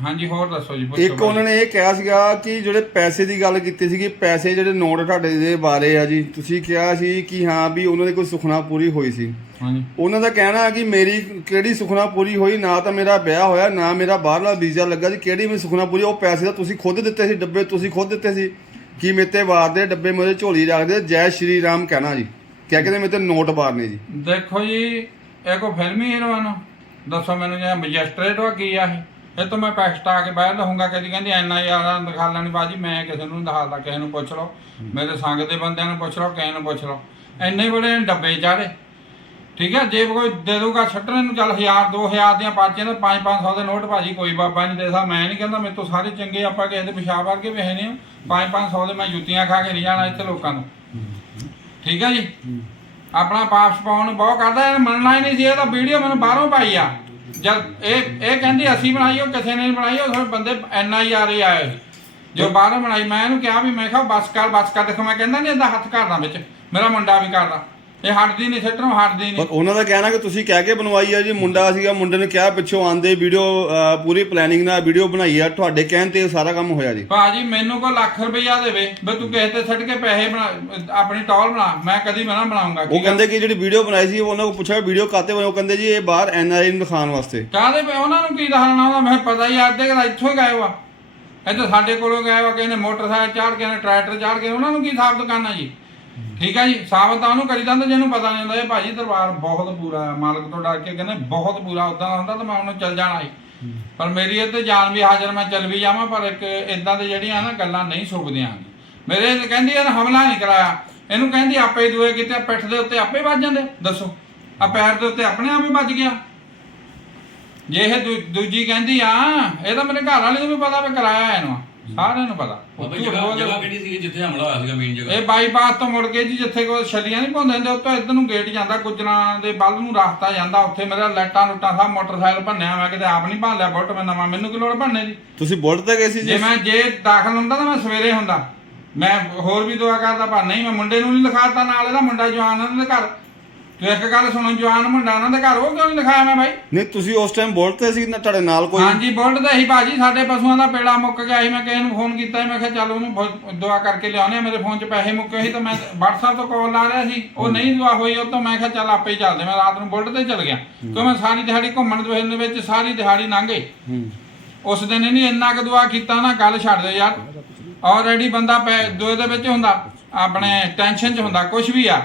ਹਾਂਜੀ ਹੋਰ ਦੱਸੋ ਜੀ ਪੁੱਛੋ ਇੱਕ ਉਹਨਾਂ ਨੇ ਇਹ ਕਿਹਾ ਸੀਗਾ ਕਿ ਜਿਹੜੇ ਪੈਸੇ ਦੀ ਗੱਲ ਕੀਤੀ ਸੀਗੀ ਪੈਸੇ ਜਿਹੜੇ ਨੋਟ ਤੁਹਾਡੇ ਦੇ ਬਾਰੇ ਆ ਜੀ ਤੁਸੀਂ ਕਿਹਾ ਸੀ ਕਿ ਹਾਂ ਵੀ ਉਹਨਾਂ ਦੀ ਕੋਈ ਸੁਖਨਾ ਪੂਰੀ ਹੋਈ ਸੀ। ਹਾਂਜੀ। ਉਹਨਾਂ ਦਾ ਕਹਿਣਾ ਹੈ ਕਿ ਮੇਰੀ ਕਿਹੜੀ ਸੁਖਨਾ ਪੂਰੀ ਹੋਈ ਨਾ ਤਾਂ ਮੇਰਾ ਵਿਆਹ ਹੋਇਆ ਨਾ ਮੇਰਾ ਬਾਹਰਲਾ ਵੀਜ਼ਾ ਲੱਗਾ ਜੀ ਕਿਹੜੀ ਮੇਰੀ ਸੁਖਨਾ ਪੂਰੀ ਉਹ ਪੈਸੇ ਤਾਂ ਤੁਸੀਂ ਖੁਦ ਦਿੱਤੇ ਸੀ ਡੱਬੇ ਤੁਸੀਂ ਖੁਦ ਦਿੱਤੇ ਸੀ। ਕਿ ਮੇਤੇ ਵਾਰ ਦੇ ਡੱਬੇ ਮੇਰੇ ਝੋਲੀ ਰੱਖਦੇ ਜੈ ਸ਼੍ਰੀ ਰਾਮ ਕਹਿਣਾ ਜੀ। ਕਹਿ ਕੇ ਤੇ ਮੇਤੇ ਨੋਟ ਵਾਰਨੇ ਜੀ। ਦੇਖੋ ਜੀ ਇਹ ਕੋ ਫਿਲਮੀ ਹੀਰੋਇਨ ਦੱਸੋ ਮੈਨੂੰ ਜਾਂ ਮੈਜਿਸਟ੍ਰੇਟ ਵਾ ਕੀ ਆ ਇਹ? ਇਹ ਤੋਂ ਮੈਂ ਪੈਕਸਟਾ ਕੇ ਬਾਹਰ ਲਹੂੰਗਾ ਕਦੀ ਕਹਿੰਦੀ ਐਨਾ ਯਾਰਾਂ ਦਿਖਾ ਲੈਣੀ ਬਾਜੀ ਮੈਂ ਕਿਸੇ ਨੂੰ ਨੀ ਦਿਖਾਲਦਾ ਕਿਸੇ ਨੂੰ ਪੁੱਛ ਲਓ। ਮੇਰੇ ਸੰਗ ਦੇ ਬੰਦਿਆਂ ਨੂੰ ਪੁੱਛ ਲਓ ਕਿਸੇ ਨੂੰ ਪੁੱਛ ਲਓ। ਇੰਨੇ ਬੜੇ ਡੱਬੇ ਚਾੜੇ। ਠੀਕ ਹੈ ਜੇ ਕੋਈ ਦੇ ਦੂਗਾ ਛੱਟਣੇ ਨੂੰ ਚੱਲ 1000 2000 ਦੀਆਂ ਪਾਚੀਆਂ ਤੇ 5 500 ਦੇ ਨੋਟ ਭਾਜੀ ਕੋਈ ਬਾਬਾ ਨਹੀਂ ਦੇ ਸਕਦਾ ਮੈਂ ਨਹੀਂ ਕਹਿੰਦਾ ਮੇਰੇ ਤੋਂ ਸਾਰੇ ਚੰਗੇ ਆਪਾਂ ਕਿਸੇ ਦੇ ਪਿਸ਼ਾਬ ਵਰਗੇ ਵੇਖੇ ਨੇ 5 500 ਦੇ ਮੈਂ ਜੁੱਤੀਆਂ ਖਾ ਕੇ ਨਹੀਂ ਜਾਣਾ ਇੱਥੇ ਲੋਕਾਂ ਨੂੰ। ਠੀਕ ਹੈ ਜੀ? ਆਪਣਾ ਵਾਪਸ ਪਾਉਣ ਨੂੰ ਬਹੁਤ ਕਰਦਾ ਇਹ ਮੰਨਣਾ ਹੀ ਨਹੀਂ ਸੀ ਇਹ ਤਾਂ ਵੀਡੀਓ ਮੈਨੂੰ ਬਾਹਰੋਂ ਪਾਈ ਆ। ਜਦ ਇਹ ਇਹ ਕਹਿੰਦੀ ਅਸੀਂ ਬਣਾਈ ਉਹ ਕਿਸੇ ਨੇ ਨਹੀਂ ਬਣਾਈ ਉਹ ਬੰਦੇ ਐਨ ਆਈ ਆਰ ਆਏ ਸੀ। ਜੋ ਬਾਹਰੋਂ ਬਣਾਈ ਮੈਂ ਇਹਨੂੰ ਕਿਹਾ ਵੀ ਮੈਂ ਕਿਹਾ ਬਸ ਕਰ ਬਸ ਕਰ। ਦੇਖੋ ਮੈਂ ਕਹਿੰਦਾ ਨਹੀਂ ਇਹਦਾ ਹੱਥ ਕਰਦਾ ਵਿੱਚ ਮੇਰਾ ਮੁੰਡਾ ਵੀ ਕਰਦਾ ਇਹ ਹਟਦੀ ਨਹੀਂ ਸਿੱਟਣੋਂ ਹਟਦੀ ਨਹੀਂ। ਪਰ ਉਹਨਾਂ ਦਾ ਕਹਿਣਾ ਕਿ ਤੁਸੀਂ ਕਹਿ ਕੇ ਬਣਵਾਈ ਆ ਜੀ ਮੁੰਡਾ ਸੀਗਾ ਮੁੰਡੇ ਨੇ ਕਿਹਾ ਪਿੱਛੋਂ ਆਂਦੇ ਵੀਡੀਓ ਪੂਰੀ ਪਲੈਨਿੰਗ ਨਾਲ ਵੀਡੀਓ ਬਣਾਈ ਆ ਤੁਹਾਡੇ ਕਹਿਣ ਤੇ ਇਹ ਸਾਰਾ ਕੰਮ ਹੋਇਆ ਜੀ। ਭਾਜੀ ਮੈਨੂੰ ਕੋ ਲੱਖ ਰੁਪਈਆ ਦੇਵੇ ਵੀ ਤੂੰ ਕਿਸੇ ਤੇ ਛੱਡ ਕੇ ਪੈਸੇ ਬਣਾ ਆਪਣੀ ਟੌਲ ਬਣਾ ਮੈਂ ਕਦੀ ਮਨਾ ਬਣਾਉਂਗਾ ਉਹ ਕਹਿੰਦੇ ਕਿ ਜਿਹੜੀ ਵੀਡੀਓ ਬਣਾਈ ਸੀ ਉਹਨਾਂ ਨੂੰ ਪੁੱਛਿਆ ਵੀਡੀਓ ਕਾਤੇ ਬਣੇ ਉਹ ਕਹਿੰਦੇ ਜੀ ਇਹ ਬਾਹਰ ਐਨਆਰਆਈ ਨੂੰ ਦਿਖਾਉਣ ਵਾਸਤੇ। ਕਾਹਦੇ ਪਏ ਉਹਨਾਂ ਨੂੰ ਕੀ ਦੱਸਣਾ ਉਹਦਾ ਮੈਂ ਪਤਾ ਹੀ ਅੱਧੇ ਕਿ ਇੱਥੋਂ ਹੀ ਗਏ ਵਾ ਇੱਥੇ ਸਾਡੇ ਕੋਲੋਂ ਗਏ ਵਾ ਕਿਸੇ ਨੇ ਮੋਟਰਸਾਈਕਲ ਚਾੜ ਕੇ ਨੇ ਟਰੈਕਟਰ ਚਾੜ ਕੇ ਉਹਨਾਂ ਨੂੰ ਕੀ ਸਾਬਤ ਕਰਨਾ ਜੀ? ਠੀਕ ਹੈ ਜੀ ਸਾਬਤ ਤਾਂ ਉਹਨੂੰ ਕਰੀ ਜਾਂਦਾ ਜਿਹਨੂੰ ਪਤਾ ਨਹੀਂ ਹੁੰਦਾ ਇਹ ਭਾਜੀ ਦਰਬਾਰ ਬਹੁਤ ਪੂਰਾ ਹੈ। ਮਾਲਕ ਤੋਂ ਡਰ ਕੇ ਕਹਿੰਦੇ ਬਹੁਤ ਪੂਰਾ ਉਦਾਂ ਹੁੰਦਾ ਤਾਂ ਮੈਂ ਉਹਨੂੰ ਚੱਲ ਜਾਣਾ ਸੀ। ਪਰ ਮੇਰੀ ਇਹ ਤੇ ਜਾਨ ਵੀ ਹਾਜ਼ਰ ਮੈਂ ਚੱਲ ਵੀ ਜਾਵਾਂ ਪਰ ਇੱਕ ਇਦਾਂ ਦੇ ਜਿਹੜੀਆਂ ਨਾ ਗੱਲਾਂ ਨਹੀਂ ਸੁਭਦੀਆਂ ਮੇਰੇ ਇਹ ਕਹਿੰਦੀ ਇਹਨੇ ਹਮਲਾ ਨਹੀਂ ਕਰਾਇਆ। ਇਹਨੂੰ ਕਹਿੰਦੀ ਆਪੇ ਹੀ ਦੂਏ ਕਿਤੇ ਪਿੱਠ ਦੇ ਉੱਤੇ ਆਪੇ ਵੱਜ ਜਾਂਦੇ। ਦੱਸੋ ਆ ਪੈਰ ਦੇ ਉੱਤੇ ਆਪਣੇ ਆਪ ਹੀ ਵੱਜ ਗਿਆ। ਜੇ ਇਹ ਦੂਜੀ ਕਹਿੰਦੀ ਆ ਇਹ ਤਾਂ ਮੇਰੇ ਘਰ ਵਾਲੇ ਨੂੰ ਵੀ ਪਤਾ ਵੀ ਕਰਾਇਆ ਇਹਨੂੰ ਸਾਰਿਆਂ ਨੂੰ ਪਤਾ। ਉਹ ਬਾਬਾ ਜਗ੍ਹਾ। ਜਗ੍ਹਾ ਕਿਹੜੀ ਸੀ ਜਿੱਥੇ ਹਮਲਾ ਹੋਇਆ ਸੀਗਾ ਮੇਨ ਜਗ੍ਹਾ? ਇਹ ਬਾਈਪਾਸ ਤੋਂ ਮੁੜ ਕੇ ਜੀ ਜਿੱਥੇ ਕੋਈ ਛੱਲੀਆਂ ਨਹੀਂ ਪਾਉਂਦੇ ਹੁੰਦੇ ਉੱਤੋਂ ਇੱਧਰ ਨੂੰ ਗੇਟ ਜਾਂਦਾ ਗੁੱਜਰਾਂ ਦੇ ਵੱਲ ਨੂੰ ਰਸਤਾ ਜਾਂਦਾ ਉੱਥੇ ਮੇਰਾ ਲਾਈਟਾਂ ਲੁੱਟਾਂ ਸਭ ਮੋਟਰਸਾਈਕਲ ਭੰਨਿਆ ਮੈਂ ਕਿਤੇ ਆਪ ਨਹੀਂ ਭੰਨ ਲਿਆ ਬੁੱਟ ਮੈਂ ਨਵਾਂ ਮੈਨੂੰ ਕੀ ਲੋੜ ਭੰਨੇ ਦੀ? ਤੁਸੀਂ ਬੁਲਟ ਤੇ ਗਏ ਸੀ ਜੇ ਜੀ? ਮੈਂ ਜੇ ਦਾਖਲ ਹੁੰਦਾ ਤਾਂ ਮੈਂ ਸਵੇਰੇ ਹੁੰਦਾ। ਮੈਂ ਹੋਰ ਵੀ ਦੁਆ ਕਰਦਾ ਪਰ ਨਹੀਂ ਮੈਂ ਮੁੰਡੇ ਨੂੰ ਨਹੀਂ ਲਿਖਾਤਾ ਨਾਲ ਇਹਦਾ ਮੁੰਡਾ ਜਵਾਨ ਉਹਨਾਂ ਦੇ ਘਰ। ਤੂੰ ਇੱਕ ਗੱਲ ਸੁਣੋ ਜਵਾਨ ਮੁੰਡਾ ਉਹਨਾਂ ਦੇ ਘਰ ਉਹ ਕਿਉਂ ਨਹੀਂ ਲਿਖਾਇਆ ਮੈਂ ਬਾਈ? ਨਹੀਂ ਤੁਸੀਂ ਉਸ ਟਾਈਮ ਬੁਲਟ ਤੇ ਸੀ ਨਾ ਤੁਹਾਡੇ ਨਾਲ ਕੋਈ ਹਾਂਜੀ ਬੁਲਟ ਹੀ ਭਾਜੀ ਸਾਡੇ ਪਸ਼ੂਆਂ ਦਾ ਪੇੜਾ ਮੁੱਕ ਗਿਆ ਸੀ ਮੈਂ ਕਿਸੇ ਨੂੰ ਫੋਨ ਕੀਤਾ ਸੀ, ਮੈਂ ਕਿਹਾ ਚੱਲ ਉਹਨੂੰ ਫੋ- ਦੁਆ ਕਰਕੇ ਲਿਆਉਣੇ ਆ। ਮੇਰੇ ਫੋਨ 'ਚ ਪੈਸੇ ਮੁੱਕੇ ਸੀ ਤਾਂ ਮੈਂ WhatsApp ਤੋਂ ਕਾਲ ਲਾ ਰਿਹਾ ਸੀ ਉਹ ਨਹੀਂ ਦੁਆ ਹੋਈ ਉਹ ਤੋਂ ਮੈਂ ਕਿਹਾ ਚੱਲ ਆਪੇ ਹੀ ਚੱਲਦੇ ਮੈਂ ਰਾਤ ਨੂੰ ਬੁਲਟ ਤੇ ਚੱਲ ਗਿਆ ਕਿਉਂ ਮੈਂ ਸਾਰੀ ਦਿਹਾੜੀ ਘੁੰਮਣ ਦੇ ਵਿੱਚ ਸਾਰੀ ਦਿਹਾੜੀ ਲੰਘ ਗਈ। ਹੂੰ। ਉਸ ਦਿਨ ਇਹਨੇ ਇੰਨਾ ਕੁ ਦੁਆ ਕੀਤਾ ਨਾ ਗੱਲ ਛੱਡ ਦੇ ਯਾਰ। ਆਲਰੇਡੀ ਬੰਦਾ ਪੈ ਦੁਆ ਦੇ ਵਿੱਚ ਹੁੰਦਾ ਆਪਣੇ ਟੈਨਸ਼ਨ 'ਚ ਹੁੰਦਾ ਕੁਝ ਵੀ ਆ।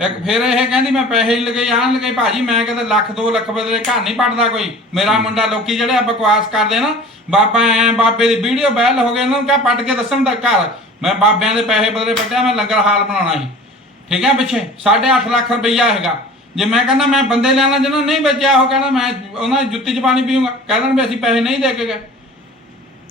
ਇੱਕ ਫਿਰ ਇਹ ਕਹਿੰਦੀ ਮੈਂ ਪੈਸੇ ਹੀ ਲਗਾਈ ਆਣ ਲਗਾਈ ਭਾਜੀ ਮੈਂ ਕਹਿੰਦਾ ਲੱਖ 2 ਲੱਖ ਬਦਲੇ ਘਰ ਨਹੀਂ ਪੜਦਾ ਕੋਈ। ਮੇਰਾ ਮੁੰਡਾ ਲੋਕੀ ਜਿਹੜੇ ਆ ਬਕਵਾਸ ਕਰਦੇ ਨਾ ਬਾਬਾ ਐ ਬਾਬੇ ਦੀ ਵੀਡੀਓ ਵਾਇਰਲ ਹੋ ਗਈ ਇਹਨਾਂ ਨੂੰ ਕਿਹਾ ਪੱਟ ਕੇ ਦੱਸਣ ਦਾ ਘਰ। ਮੈਂ ਬਾਬਿਆਂ ਦੇ ਪੈਸੇ ਬਦਲੇ ਪੱਟਿਆ ਮੈਂ ਲੰਗਰ ਹਾਲ ਬਣਾਉਣਾ ਸੀ। ਠੀਕ ਹੈ ਪਿੱਛੇ 8.5 ਲੱਖ ਰੁਪਈਆ ਹੈਗਾ। ਜੇ ਮੈਂ ਕਹਿੰਦਾ ਮੈਂ ਬੰਦੇ ਲੈਣਾ ਜਿਹਨਾਂ ਨਹੀਂ ਵੇਚਿਆ ਉਹ ਕਹਿੰਦਾ ਮੈਂ ਉਹਨਾਂ ਦੀ ਜੁੱਤੀ 'ਚ ਪਾਣੀ ਪੀਊਂਗਾ। ਕਹਿ ਵੀ ਅਸੀਂ ਪੈਸੇ ਨਹੀਂ ਦੇ ਕੇ ਗਏ।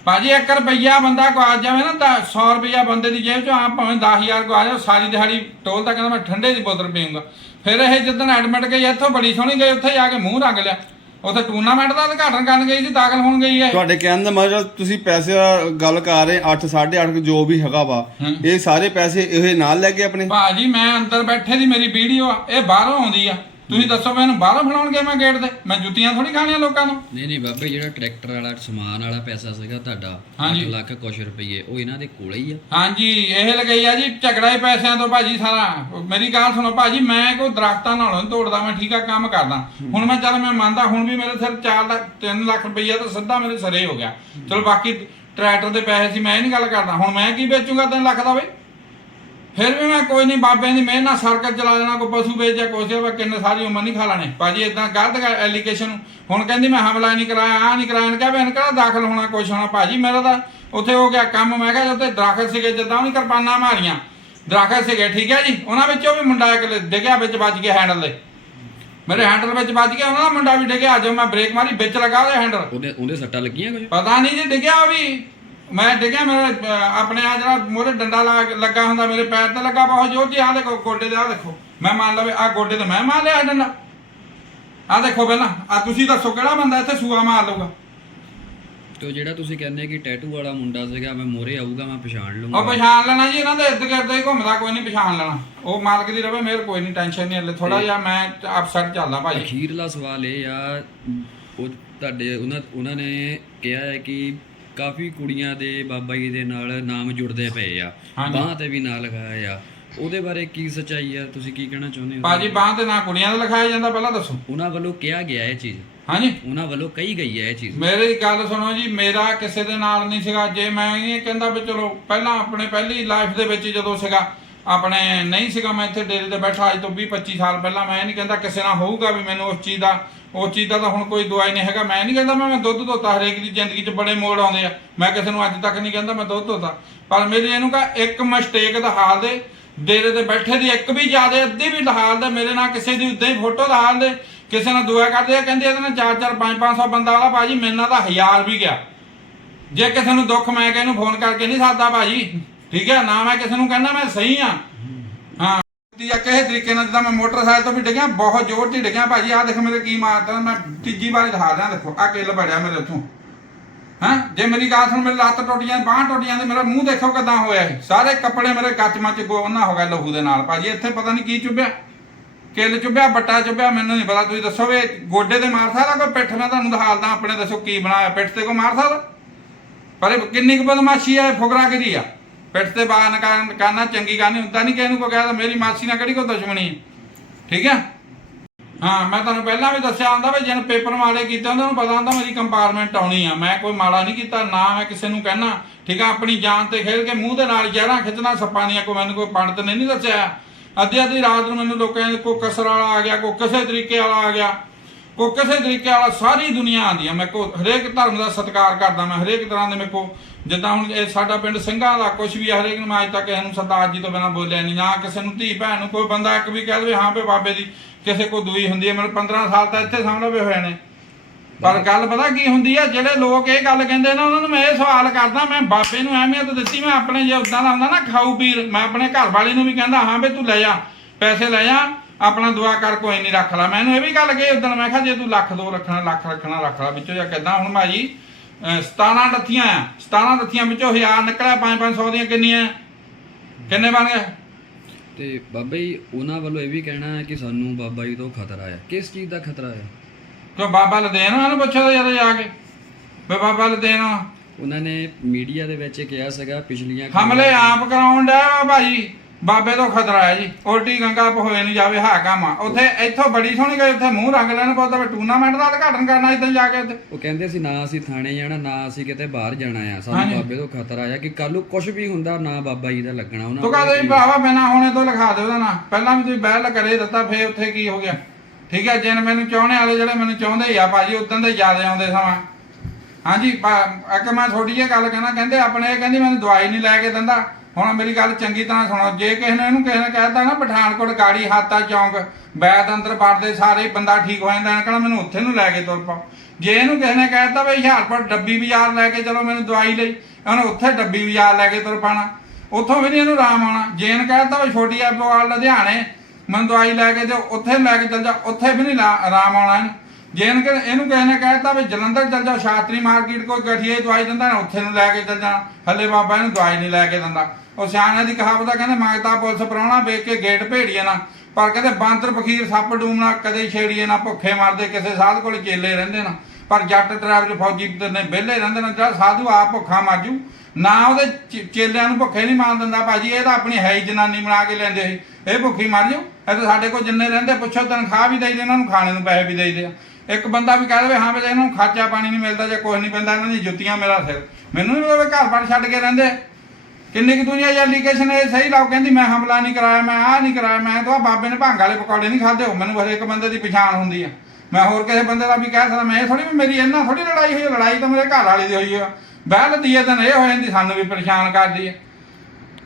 ਭਾਜੀ 1 ਰੁਪਈਆ ਬੰਦਾ ਗਵਾ ਜਾਵੇ ਨਾ ਤਾਂ 100 ਰੁਪਈਆ ਬੰਦੇ ਦੀ ਜੇਬ 'ਚੋਂ ਆ ਭਾਵੇਂ 10000 ਗਵਾ ਜਾਵੇ ਸਾਰੀ ਦਿਹਾੜੀ ਟੋਲ ਤਾਂ ਕਹਿੰਦਾ ਮੈਂ ਠੰਡੇ ਦੀ ਬੋਤਲ ਪੀਊਂਗਾ। ਫਿਰ ਇਹ ਜਿੱਦਣ ਐਡਮਿਟ ਗਈ ਇੱਥੋਂ ਬੜੀ ਸੋਹਣੀ ਗਈ ਉੱਥੇ ਜਾ ਕੇ ਮੂੰਹ ਰੰਗ ਲਿਆ। ਉੱਥੇ ਟੂਰਨਾਮੈਂਟ ਦਾ ਉਦਘਾਟਨ ਕਰਨ ਗਈ ਸੀ ਦਾਖਲ ਹੋਣ ਗਈ ਹੈ। ਤੁਹਾਡੇ ਕਹਿਣ ਦਾ ਮਤਲਬ ਤੁਸੀਂ ਪੈਸੇ ਦਾ ਗੱਲ ਕਰ ਰਹੇ 8 8.5 ਜੋ ਵੀ ਹੈਗਾ ਵਾ। ਇਹ ਸਾਰੇ ਪੈਸੇ ਇਹ ਨਾਲ ਲੈ ਗਏ ਆਪਣੇ? ਭਾਜੀ ਮੈਂ ਅੰਦਰ ਬੈਠੇ ਦੀ ਮੇਰੀ ਵੀਡੀਓ ਆ ਇਹ ਬਾਹਰੋਂ ਆਉਂਦੀ ਆ। ਤੁਸੀਂ ਦੱਸੋ ਮੈਨੂੰ ਬਾਹਰੋਂ ਫੜਾਉਣਗੇ ਮੈਂ ਗੇਟ ਤੇ? ਮੈਂ ਜੁੱਤੀਆਂ ਥੋੜੀ ਖਾਣੀਆਂ ਲੋਕਾਂ ਨੂੰ। ਨਹੀਂ ਨਹੀਂ ਬਾਬੇ ਜਿਹੜਾ ਟਰੈਕਟਰ ਵਾਲਾ ਸਮਾਨ ਵਾਲਾ ਪੈਸਾ ਸੀਗਾ ਤੁਹਾਡਾ ਹਾਂਜੀ। 8 ਲੱਖ ਕੁਛ ਰੁਪਏ ਉਹ ਇਹਨਾਂ ਦੇ ਕੋਲੇ ਹੀ ਆ? ਹਾਂਜੀ ਇਹ ਲਗਈ ਆ ਜੀ ਝਗੜਾ ਹੀ ਪੈਸਿਆਂ ਤੋਂ ਭਾਜੀ ਸਾਰਾ। ਮੇਰੀ ਗੱਲ ਸੁਣੋ ਭਾਜੀ ਮੈਂ ਕੋਈ ਦਰਖਤਾਂ ਨਾਲੋਂ ਨੀ ਤੋੜਦਾ ਮੈਂ ਠੀਕ ਆ ਕੰਮ ਕਰਦਾ। ਹੁਣ ਮੈਂ ਚੱਲ ਮੈਂ ਮੰਨਦਾ ਹੁਣ ਵੀ ਮੇਰੇ ਸਿਰ 4 ਲੱਖ 3 ਲੱਖ ਰੁਪਈਆ ਤਾਂ ਸਿੱਧਾ ਮੇਰੇ ਸਿਰੇ ਹੋ ਗਿਆ। ਚਲੋ ਬਾਕੀ ਟਰੈਕਟਰ ਦੇ ਪੈਸੇ ਸੀ ਮੈਂ ਇਹ ਨਹੀਂ ਗੱਲ ਕਰਦਾ। ਹੁਣ ਮੈਂ ਕੀ ਵੇਚੂਗਾ 3 ਲੱਖ ਦਾ ਬਈ? ਫਿਰ ਵੀ ਮੈਂ ਕੋਈ ਨਹੀਂ ਬਾਬਿਆਂ ਦੀ ਮਿਹਰ ਨਾਲ ਸਰਕਲ ਚਲਾ ਦੇਣਾ ਕੋਈ ਪਸ਼ੂ ਵੇਚ ਜਾਂ ਕੁਛ ਵਾ ਕਿੰਨੇ ਸਾਰੀ ਉਮਰ ਨਹੀਂ ਖਾ ਲੈਣੇ। ਭਾਜੀ ਇਦਾਂ ਗਲਤ ਐਲੀਗੇਸ਼ਨ ਹੁਣ ਕਹਿੰਦੀ ਮੈਂ ਹਮਲਾ ਨਹੀਂ ਕਰਾਇਆ ਆ ਨਹੀਂ ਕਰਾਇਆ ਕਿਹਾ ਬੈਨ ਕਿਹੜਾ ਦਾਖਲ ਹੋਣਾ ਕੁਛ ਹੋਣਾ। ਭਾਜੀ ਮੇਰਾ ਤਾਂ ਉੱਥੇ ਹੋ ਗਿਆ ਕੰਮ ਮੈਂ ਕਿਹਾ ਉੱਥੇ ਦਰਖਤ ਸੀਗੇ ਜਿੱਦਾਂ ਉਹਨੀ ਕਿਰਪਾਨਾਂ ਮਾਰੀਆਂ। ਦਰਖਤ ਸੀਗੇ ਠੀਕ ਹੈ ਜੀ? ਉਹਨਾਂ ਵਿੱਚੋਂ ਵੀ ਮੁੰਡਾ ਇੱਕ ਡਿੱਗਿਆ ਵਿੱਚ ਵੱਜ ਗਿਆ ਹੈਂਡਲ ਦੇ ਮੇਰੇ ਹੈਂਡਲ ਵਿੱਚ ਵੱਜ ਗਿਆ ਉਹਨਾਂ ਦਾ ਮੁੰਡਾ ਵੀ ਡਿੱਗਿਆ ਜਦੋਂ ਮੈਂ ਬ੍ਰੇਕ ਮਾਰੀ ਵਿੱਚ ਲਗਾ ਉਹਦੇ ਹੈਂਡਲ ਉਹਦੇ ਉਹਦੇ ਸੱਟਾਂ ਲੱਗੀਆਂ ਕੁਝ? ਪਤਾ ਨਹੀਂ ਜੀ ਡਿੱਗਿਆ ਉਹ ਵੀ। ਮੈਂ ਡਿੱਗਿਆ ਮੇਰੇ ਅਹ, ਆਪਣੇ ਆ ਜਿਹੜਾ ਮੋਰੇ ਡੰਡਾ ਲਾ- ਲੱਗਾ ਹੁੰਦਾ ਮੇਰੇ ਪੈਰ ਤੇ ਲੱਗਾ ਬਹੁਤ ਜ਼ੋਰ ਜੀ ਆ ਦੇਖੋ ਗੋਡੇ ਦੇ ਆ ਦੇਖੋ। ਮੈਂ ਮੰਨ ਲਵੇ ਆ ਗੋਡੇ ਤੇ ਮੈਂ ਮਾਰ ਲਿਆ ਇਹ ਡੰਡਾ। ਆ ਦੇਖੋ ਪਹਿਲਾਂ ਆ ਤੁਸੀਂ ਦੱਸੋ ਕਿਹੜਾ ਬੰਦਾ ਇੱਥੇ ਸੂਆ ਮਾਰ ਲਊਗਾ? ਤੇ ਜਿਹੜਾ ਤੁਸੀਂ ਕਹਿੰਦੇ ਕਿ ਟੈਟੂ ਵਾਲਾ ਮੁੰਡਾ ਸੀਗਾ ਮੈਂ ਮੋਰੇ ਆਊਗਾ ਮੈਂ ਪਛਾਣ ਉਹ ਲੂੰਗਾ ਪਛਾਣ ਲੈਣਾ ਜੀ ਇਹਨਾਂ ਦੇ ਇੱਦ ਗਿਰਦ ਹੀ ਘੁੰਮਦਾ ਕੋਈ ਨਹੀਂ ਪਛਾਣ ਲੈਣਾ। ਉਹ ਮਾਲਕ ਦੀ ਰਵੇ ਮੇਰੇ ਕੋਈ ਨਹੀਂ ਟੈਨਸ਼ਨ ਨਹੀਂ ਹਲੇ ਥੋੜਾ ਜਿਹਾ ਮੈਂ ਅਪਸੈਟ ਚੱਲਦਾ ਭਾਜੀ ਅਖੀਰਲਾ ਸਵਾਲ ਇਹ ਆ ਉਹ ਤੁਹਾਡੇ ਉਹਨਾਂ ਉਹਨਾਂ ਨੇ ਕਿਹਾ ਹੈ ਕਿ ਕਾਫੀ ਕੁੜੀਆਂ ਦੇ ਬਾਬਾ ਜੀ ਦੇ ਨਾਲ ਨਾਮ ਜੁੜਦੇ ਪਏ ਆ। ਬਾਂਹ ਤੇ ਵੀ ਨਾਂ ਲਗਾਇਆ ਆ। ਉਹਦੇ ਬਾਰੇ ਕੀ ਸੱਚਾਈ ਆ ਤੁਸੀਂ ਕੀ ਕਹਿਣਾ ਚਾਹੁੰਦੇ ਹੋ? ਭਾਜੀ ਬਾਂਹ ਤੇ ਨਾ ਕੁੜੀਆਂ ਦਾ ਲਿਖਾਇਆ ਜਾਂਦਾ ਪਹਿਲਾਂ ਦੱਸੋ। ਉਹਨਾਂ ਵੱਲੋਂ ਕਿਹਾ ਗਿਆ ਇਹ ਚੀਜ਼। ਹਾਂਜੀ। ਉਹਨਾਂ ਵੱਲੋਂ ਕਹੀ ਗਈ ਹੈ ਇਹ ਚੀਜ਼। ਮੇਰੀ ਗੱਲ ਸੁਣੋ ਜੀ ਮੇਰਾ ਕਿਸੇ ਦੇ ਨਾਲ ਨਹੀਂ ਸੀਗਾ। ਜੇ ਮੈਂ ਇਹ ਕਹਿੰਦਾ ਵੀ ਚਲੋ ਪਹਿਲਾਂ ਆਪਣੇ ਪਹਿਲੀ ਲਾਈਫ ਦੇ ਵਿੱਚ ਜਦੋਂ ਸੀਗਾ ਆਪਣੇ ਨਹੀਂ ਸੀਗਾ ਮੈਂ ਇੱਥੇ ਡੇਰੇ ਤੇ ਬੈਠਾ ਅੱਜ ਤੋਂ 20 25 ਸਾਲ ਪਹਿਲਾਂ ਮੈਂ ਇਹ ਨਹੀਂ ਕਹਿੰਦਾ ਕਿਸੇ ਨਾਲ ਹੋਊਗਾ ਵੀ ਮੈਨੂੰ ਉਸ ਚੀਜ਼ ਦਾ ਉਸ ਚੀਜ਼ ਦਾ ਤਾਂ ਹੁਣ ਕੋਈ ਦਵਾਈ ਨਹੀਂ ਹੈਗਾ। ਮੈਂ ਨਹੀਂ ਕਹਿੰਦਾ ਮੈਂ ਦੁੱਧ ਧੋਤਾ ਹਰੇਕ ਦੀ ਜ਼ਿੰਦਗੀ 'ਚ ਬੜੇ ਮੋੜ ਆਉਂਦੇ ਆ। ਮੈਂ ਕਿਸੇ ਨੂੰ ਅੱਜ ਤੱਕ ਨਹੀਂ ਕਹਿੰਦਾ ਮੈਂ ਦੁੱਧ ਧੋਤਾ। ਪਰ ਮੇਰੀ ਇਹਨੂੰ ਕਹਾ, ਇੱਕ ਮਿਸਟੇਕ ਦਾ ਹਾਲ ਦੇ। ਡੇਰੇ ਤੇ ਬੈਠੇ ਦੀ ਇੱਕ ਵੀ ਜ਼ਿਆਦਾ ਅੱਧੀ ਵੀ ਹਾਲ ਦੇ। ਮੇਰੇ ਨਾਲ ਕਿਸੇ ਦੀ ਉਦਾਂ ਹੀ ਫੋਟੋ ਦਾ ਹਾਲ ਦੇ। ਕਿਸੇ ਨਾਲ ਦੁਆ ਕਰਦੇ ਆ, ਕਹਿੰਦੇ ਇਹਦੇ ਨਾਲ 4 4 5 500 ਬੰਦਾ ਵਾਲਾ ਭਾਜੀ ਮੇਰੇ ਨਾਲ ਤਾਂ ਹਜ਼ਾਰ ਵੀ ਗਿਆ। ਜੇ ਕਿਸੇ ਨੂੰ ਦੁੱਖ ਮੈਂ ਕਿ ਇਹਨੂੰ ਫੋਨ ਕਰਕੇ ਨਹੀਂ ਸਕਦਾ ਭਾਜੀ। ਠੀਕ ਹੈ, ਨਾ ਮੈਂ ਕਿਸੇ ਨੂੰ ਕਹਿੰਦਾ ਮੈਂ ਸਹੀ ਆ ਹਾਂ ਤੀਆ ਕਿਸੇ ਤਰੀਕੇ ਨਾਲ ਜਿੱਦਾਂ ਮੈਂ ਮੋਟਰਸਾਈਕਲ ਤੋਂ ਵੀ ਡਿੱਗਿਆ, ਬਹੁਤ ਜ਼ੋਰ ਤੇ ਡਿੱਗਿਆ ਭਾਜੀ। ਆ ਦੇਖ ਮੇਰੇ ਕੀ ਮਾਰਦਾ ਮੈਂ ਤੀਜੀ ਵਾਰੀ ਦਿਖਾ ਦਿਆਂ, ਦੇਖੋ ਆ ਕਿੱਲ ਬੜਿਆ ਮੇਰੇ ਉੱਥੋਂ। ਹਾਂ? ਜੇ ਮੇਰੀ ਗੱਲ ਸੁਣ, ਮੇਰੀ ਲੱਤ ਟੁੱਟ ਜਾਂਦੀ ਬਾਂਹ ਟੁੱਟ ਜਾਂਦੀ ਮੇਰਾ ਮੂੰਹ ਦੇਖੋ ਕਿਦਾਂ ਹੋਇਆ ਇਹ। ਸਾਰੇ ਕੱਪੜੇ ਮੇਰੇ ਕੱਚ ਮੱਚ ਗੋਨਾ ਹੋ ਗਿਆ ਲਹੂ ਦੇ ਨਾਲ। ਭਾਜੀ, ਇੱਥੇ ਪਤਾ ਨਹੀਂ ਕੀ ਚੁੱਭਿਆ, ਕਿੱਲ ਚੁੱਭਿਆ, ਬੱਟਾ ਚੁੱਭਿਆ, ਮੈਨੂੰ ਨਹੀਂ ਪਤਾ। ਤੁਸੀਂ ਦੱਸੋ ਵੀ ਗੋਡੇ ਤੇ ਮਾਰ ਸਕਦਾ ਕੋਈ ਪਿੱਠ? ਮੈਂ ਤੁਹਾਨੂੰ ਦਿਖਾਲਦਾ ਆਪਣੇ ਦੱਸੋ ਕੀ ਬਣਾਇਆ, ਪਿੱਠ ਤੇ ਕੋਈ ਮਾਰ ਸਕਦਾ? ਪਰ ਇਹ ਕਿੰਨੀ ਕੁ ਬਦਮਾਸ਼ੀ ਹੈ ਫੁਕਰਾਗਿਰੀ ਆ? ਪਿੱਠ ਤੇ ਬਾਨ ਕਰਨਾ ਚੰਗੀ ਗੱਲ ਹੁੰਦਾ ਨਹੀਂ ਕਿਸੇ ਨੂੰ ਕੋ ਕਹਿਦਾ ਮੇਰੀ ਮਾਸੀ ਨਾਲ ਕਿਹੜੀ ਕੋ ਦੁਸ਼ਮਣੀ ਠੀਕ ਹੈ? ਹਾਂ, ਮੈਂ ਤੁਹਾਨੂੰ ਪਹਿਲਾਂ ਵੀ ਦੱਸਿਆ ਹੁੰਦਾ ਵੀ ਜਿਹਨ ਪੇਪਰ ਮਾੜੇ ਕੀਤੇ ਉਹਨਾਂ ਨੂੰ ਪਤਾ ਹੁੰਦਾ ਮੇਰੀ ਕੰਪਾਰਟਮੈਂਟ ਆਉਣੀ ਆ। ਮੈਂ ਕੋਈ ਮਾੜਾ ਨਹੀਂ ਕੀਤਾ, ਨਾ ਮੈਂ ਕਿਸੇ ਨੂੰ ਕਹਿਣਾ। ਠੀਕ ਆ, ਆਪਣੀ ਜਾਨ ਤੇ ਖੇਡ ਕੇ ਮੂੰਹ ਦੇ ਨਾਲ ਜ਼ਹਿਰਾਂ ਖਿੱਚਣਾ, ਸੱਪਾਂ ਦੀਆਂ ਕੋਈ ਮੈਨੂੰ ਕੋਈ ਪੰਡਤ ਨੇ ਨਹੀਂ ਦੱਸਿਆ। ਅੱਧੀ ਅੱਧੀ ਰਾਤ ਨੂੰ ਮੈਨੂੰ ਲੋਕਾਂ ਨੇ ਕੋਈ ਕਸਰ ਵਾਲਾ ਆ ਗਿਆ, ਕੋਈ ਕਿਸੇ ਤਰੀਕੇ ਵਾਲਾ ਆ ਗਿਆ। ਕੋ ਕਿਸੇ ਤਰੀਕੇ ਵਾਲਾ ਸਾਰੀ ਦੁਨੀਆ ਆਂਦੀ ਆ। ਮੈਂ ਕੋ ਹਰੇਕ ਧਰਮ ਦਾ ਸਤਿਕਾਰ ਕਰਦਾ, ਮੈਂ ਹਰੇਕ ਤਰ੍ਹਾਂ ਦੇ ਮੇਰੇ ਕੋ ਜਿੱਦਾਂ ਹੁਣ ਇਹ ਸਾਡਾ ਪਿੰਡ ਸਿੰਘਾਂ ਦਾ ਕੁਝ ਵੀ ਹਰੇਕ ਨੂੰ ਅੱਜ ਤੱਕ ਕਿਸੇ ਨੂੰ ਸਰਦਾਰ ਜੀ ਤੋਂ ਬਿਨਾਂ ਬੋਲਿਆ ਨਹੀਂ ਨਾ ਕਿਸੇ ਨੂੰ ਧੀ ਭੈਣ ਨੂੰ, ਕੋਈ ਬੰਦਾ ਇੱਕ ਵੀ ਕਹਿ ਦੇਵੇ, ਹਾਂ ਵੀ ਬਾਬੇ ਦੀ ਕਿਸੇ ਕੋ ਦੂਈ ਹੁੰਦੀ ਹੈ ਮੇਰੇ 15 ਸਾਲ ਤਾਂ ਇੱਥੇ ਸਾਹਮਣੇ ਹੋਏ ਨੇ। ਪਰ ਗੱਲ ਪਤਾ ਕੀ ਹੁੰਦੀ ਹੈ ਜਿਹੜੇ ਲੋਕ ਇਹ ਗੱਲ ਕਹਿੰਦੇ ਨੇ, ਉਹਨਾਂ ਨੂੰ ਮੈਂ ਇਹ ਸਵਾਲ ਕਰਦਾ, ਮੈਂ ਬਾਬੇ ਨੂੰ ਅਹਿਮੀਅਤ ਦਿੱਤੀ, ਮੈਂ ਆਪਣੇ ਜੇ ਉਦਾਂ ਦਾ ਹੁੰਦਾ ਨਾ, ਖਾਊ ਪੀਰ, ਮੈਂ ਆਪਣੇ ਘਰ ਵਾਲੇ ਨੂੰ ਵੀ ਕਹਿੰਦਾ, ਹਾਂ ਵੀ ਤੂੰ ਲੈ ਜਾ ਪੈਸੇ ਲੈ ਜਾ ਆਪਣਾ ਦੁਆ ਕਰ, ਕੋਈ ਨਹੀਂ ਰੱਖ ਲੈ। ਮੈਨੂੰ ਇਹ ਵੀ ਗੱਲ ਕਹੀ ਉਦੋਂ, ਮੈਂ ਕਿਹਾ ਜੇ ਤੂੰ ਲੱਖ ਦੋ ਰੱਖਣਾ, ਲੱਖ ਰੱਖਣਾ, ਰੱਖ ਲੈ, ਵਿੱਚੋਂ ਜਾਂ ਕਿਦਾਂ। ਹੁਣ ਭਾਜੀ ਅਹ 17 ਡੱਥੀਆਂ ਆ। 17 ਡੱਥੀਆਂ ਵਿੱਚੋਂ 1000 ਨਿਕਲਿਆ 5-500 ਦੀਆਂ ਕਿੰਨੀਆਂ? ਕਿੰਨੇ ਬਣ ਗਏ? ਤੇ ਬਾਬਾ ਜੀ ਉਹਨਾਂ ਵੱਲੋਂ ਇਹ ਵੀ ਕਹਿਣਾ ਹੈ ਕਿ ਸਾਨੂੰ ਬਾਬਾ ਜੀ ਤੋਂ ਖਤਰਾ ਹੈ ਕਿਸ ਚੀਜ਼ ਦਾ ਖਤਰਾ ਹੈ ਕਿਉਂ ਬਾਬਾ ਲਦੇਨ ਉਹਨੂੰ ਪੁੱਛੋ ਤਾਂ ਜਦੋਂ ਜਾ ਕੇ? ਵੀ ਬਾਬਾ ਲਦੇਨ ਉਹਨਾਂ ਨੇ ਮੀਡੀਆ ਦੇ ਵਿੱਚ ਕਿਹਾ ਸੀਗਾ ਪਿਛਲੀਆਂ ਹਮਲੇ ਆਪ ਕਰਾਉਣ ਵਾ ਭਾਈ ਬਾਬੇ ਤੋਂ ਖਤਰਾ ਹੈ ਜੀ। ਉਲਟੀ ਗੰਗਾ ਹੋਏ ਨਹੀਂ ਜਾਵੇ ਹਾ ਕੰਮ ਆ ਉੱਥੇ ਇੱਥੋਂ ਬੜੀ ਸੋਹਣੀ ਗਈ ਉੱਥੇ ਮੂੰਹ ਰੰਗ ਲੈਣ ਪਉਂਦਾ ਵੀ ਟੂਰਨਾਮੈਂਟ ਦਾ ਉਦਘਾਟਨ ਕਰਨਾ ਇਦਾਂ ਜਾ ਕੇ ਉੱਥੇ। ਉਹ ਕਹਿੰਦੇ ਸੀ ਨਾ ਅਸੀਂ ਥਾਣੇ ਜਾਣਾ ਨਾ ਅਸੀਂ ਕਿਤੇ ਬਾਹਰ ਜਾਣਾ ਆ। ਸਾਨੂੰ। ਬਾਬੇ ਤੋਂ ਖਤਰਾ ਆ ਕਿ ਕੱਲ ਨੂੰ ਕੁਝ ਵੀ ਹੁੰਦਾ ਨਾ ਬਾਬਾ ਜੀ ਦਾ ਲੱਗਣਾ ਉਹਨਾਂ ਤੂੰ ਕਹਿੰਦੇ ਕੀ- ਬਾਬਾ ਬਿਨਾ ਹੋਣੇ ਤੋਂ ਲਿਖਾ ਦੇ ਉਹਦਾ ਨਾਂ। ਪਹਿਲਾਂ ਵੀ ਤੁਸੀਂ ਬਹਿਲ ਕਰੇ ਦਿੱਤਾ ਫੇਰ ਉੱਥੇ ਕੀ ਹੋ ਗਿਆ। ਠੀਕ ਹੈ ਜਿਨ ਮੈਨੂੰ ਚਾਹਣੇ ਵਾਲੇ ਜਿਹੜੇ ਮੈਨੂੰ ਚਾਹੁੰਦੇ ਆ ਭਾਜੀ ਉਦੋਂ ਦੇ ਜ਼ਿਆਦਾ ਆਉਂਦੇ ਸਮਾਂ। ਹਾਂਜੀ ਇੱਕ ਮੈਂ ਥੋੜੀ ਜਿਹੀ ਗੱਲ ਕਹਿਣਾ ਕਹਿੰਦੇ ਆਪਣੇ ਇਹ ਕਹਿੰਦੀ ਮੈਨੂੰ ਦਵਾਈ ਨਹੀਂ ਲੈ ਕੇ ਦਿੰਦਾ। ਹੁਣ ਮੇਰੀ ਗੱਲ ਚੰਗੀ ਤਰ੍ਹਾਂ ਸੁਣੋ, ਜੇ ਕਿਸੇ ਨੇ ਇਹਨੂੰ ਕਿਸੇ ਨੇ ਕਹਿਤਾ ਨਾ, ਪਠਾਨਕੋਟ ਗਾੜੀ ਹਾਤਾ ਚੌਂਕ ਬੈਦ ਅੰਦਰ ਵੜਦੇ ਸਾਰੇ ਬੰਦਾ ਠੀਕ ਹੋ ਜਾਂਦਾ ਇਹਨਾਂ ਮੈਨੂੰ ਉੱਥੇ ਨੂੰ ਲੈ ਕੇ ਤੁਰ ਪਾਓ। ਜੇ ਇਹਨੂੰ ਕਿਸੇ ਨੇ ਕਹਿਤਾ ਵੀ ਹੁਸ਼ਿਆਰਪੁਰ ਡੱਬੀ ਬਾਜ਼ਾਰ ਲੈ ਕੇ ਚਲੋ ਮੈਨੂੰ ਦਵਾਈ ਲਈ ਇਹਨੂੰ ਉੱਥੇ ਡੱਬੀ ਬਾਜ਼ਾਰ ਲੈ ਕੇ ਤੁਰ ਪਾਣਾ। ਉੱਥੋਂ ਵੀ ਨਹੀਂ ਇਹਨੂੰ ਆਰਾਮ ਆਉਣਾ। ਜੇ ਇਹਨੂੰ ਕਹਿਤਾ ਵੀ ਛੋਟੀ ਐਪੋਵਾਲ ਲੁਧਿਆਣੇ, ਮੈਨੂੰ ਦਵਾਈ ਲੈ ਕੇ ਤੇ ਉੱਥੇ ਲੈ ਕੇ ਚੱਲ ਜਾ, ਉੱਥੇ ਵੀ ਨਹੀਂ ਲਾ- ਆਰਾਮ ਆਉਣਾ ਇਹਨੂੰ। ਜੇ ਇਹਨੂੰ ਕਿਸੇ ਨੇ ਕਹਿਤਾ ਵੀ ਜਲੰਧਰ ਚੱਲ ਜਾ, ਸ਼ਾਸਤਰੀ ਮਾਰਕੀਟ ਕੋਈ ਗਠੀਏ ਦਵਾਈ ਦਿੰਦਾ ਨਾ, ਉੱਥੇ ਨੂੰ ਲੈ ਕੇ ਚੱਲ ਜਾ ਹੱਲੇ ਬਾਬਾ ਇਹਨੂੰ ਦਵਾਈ ਨਹੀਂ ਲੈ ਕੇ ਦਿੰਦਾ। ਉਹ ਸਿਆਣਿਆਂ ਦੀ ਕਹਾਵਤ ਆ, ਕਹਿੰਦੇ ਮੰਗਤਾ ਪੁਲਿਸ ਪ੍ਰਾਹੁਣਾ ਵੇਖ ਕੇ ਗੇਟ ਭੇੜੀਏ ਨਾ, ਪਰ ਕਹਿੰਦੇ ਬਾਂਦਰ ਫਕੀਰ, ਸੱਪ ਡੂਮਣਾ ਕਦੇ ਛੇੜੀਏ ਨਾ, ਭੁੱਖੇ ਮਰਦੇ ਕਿਸੇ ਸਾਧ ਕੋਲ ਚੇਲੇ ਰਹਿੰਦੇ ਨਾ। ਪਰ ਜੱਟ ਟਰੈਵਲ ਫੌਜੀ ਨੇ ਵਿਹਲੇ ਰਹਿੰਦੇ ਨੇ ਜਿਹੜਾ ਸਾਧੂ ਆਪ ਭੁੱਖਾ ਮਰ ਨਾ ਉਹਦੇ ਚੇਲਿਆਂ ਨੂੰ ਭੁੱਖੇ ਨਹੀਂ ਮਾਰ ਦਿੰਦਾ ਭਾਜੀ, ਇਹ ਤਾਂ ਆਪਣੀ ਹੈ ਹੀ ਜਨਾਨੀ ਬਣਾ ਕੇ ਲੈਂਦੇ ਸੀ। ਇਹ ਭੁੱਖੀ ਮਰ ਜੂ। ਇਹ ਤਾਂ ਸਾਡੇ ਕੋਲ ਜਿੰਨੇ ਰਹਿੰਦੇ, ਪੁੱਛੋ ਤਨਖਾਹ ਵੀ ਦੇਈਦੇ, ਉਹਨਾਂ ਨੂੰ ਖਾਣੇ ਨੂੰ ਪੈਸੇ ਵੀ ਦੇਈਦੇ ਆ। ਇੱਕ ਬੰਦਾ ਵੀ ਕਹਿ ਦੇਵੇ, ਹਾਂ ਵੀ ਇਹਨਾਂ ਨੂੰ ਖਾਚਾ ਪਾਣੀ ਨਹੀਂ ਮਿਲਦਾ, ਜਾਂ ਕੁਝ ਨਹੀਂ ਪੈਂਦਾ, ਇਹਨਾਂ ਦੀ ਜੁੱਤੀਆਂ ਮੇਰਾ ਸਿਰ। ਮੈਨੂੰ ਨਹੀਂ ਪਤਾ ਘਰ ਬਾਰ ਛੱਡ ਕੇ ਰਹਿੰਦੇ। ਕਿੰਨੀ ਕੁ ਦੁਨੀਆ ਜਾਂ ਐਲੀਗੇਸ਼ਨ ਇਹ ਸਹੀ ਲਾਓ, ਕਹਿੰਦੀ ਮੈਂ ਹਮਲਾ ਨਹੀਂ ਕਰਾਇਆ, ਮੈਂ ਆਹ ਨਹੀਂ ਕਰਾਇਆ, ਮੈਂ ਤਾਂ ਬਾਬੇ ਨੇ ਭੰਗ ਵਾਲੇ ਪਕੌੜੇ ਨਹੀਂ ਖਾਦੇ ਹੋ ਮੈਨੂੰ ਹਰੇਕ ਬੰਦੇ ਦੀ ਪਛਾਣ ਹੁੰਦੀ ਆ। ਮੈਂ ਹੋਰ ਕਿਸੇ ਬੰਦੇ ਦਾ ਵੀ ਕਹਿ ਸਕਦਾ, ਮੈਂ ਇਹ ਥੋੜੀ ਵੀ ਮੇਰੀ ਇਹਨਾਂ ਥੋੜੀ ਲੜਾਈ ਹੋਈ ਲੜਾਈ ਤਾਂ ਮੇਰੇ ਘਰ ਵਾਲੀ ਦੀ ਹੋਈ ਆ। ਬਹਿਲ ਦੀ ਦਿਨ, ਇਹ ਹੋ ਜਾਂਦੀ, ਸਾਨੂੰ ਵੀ ਪਰੇਸ਼ਾਨ ਕਰਦੀ ਆ।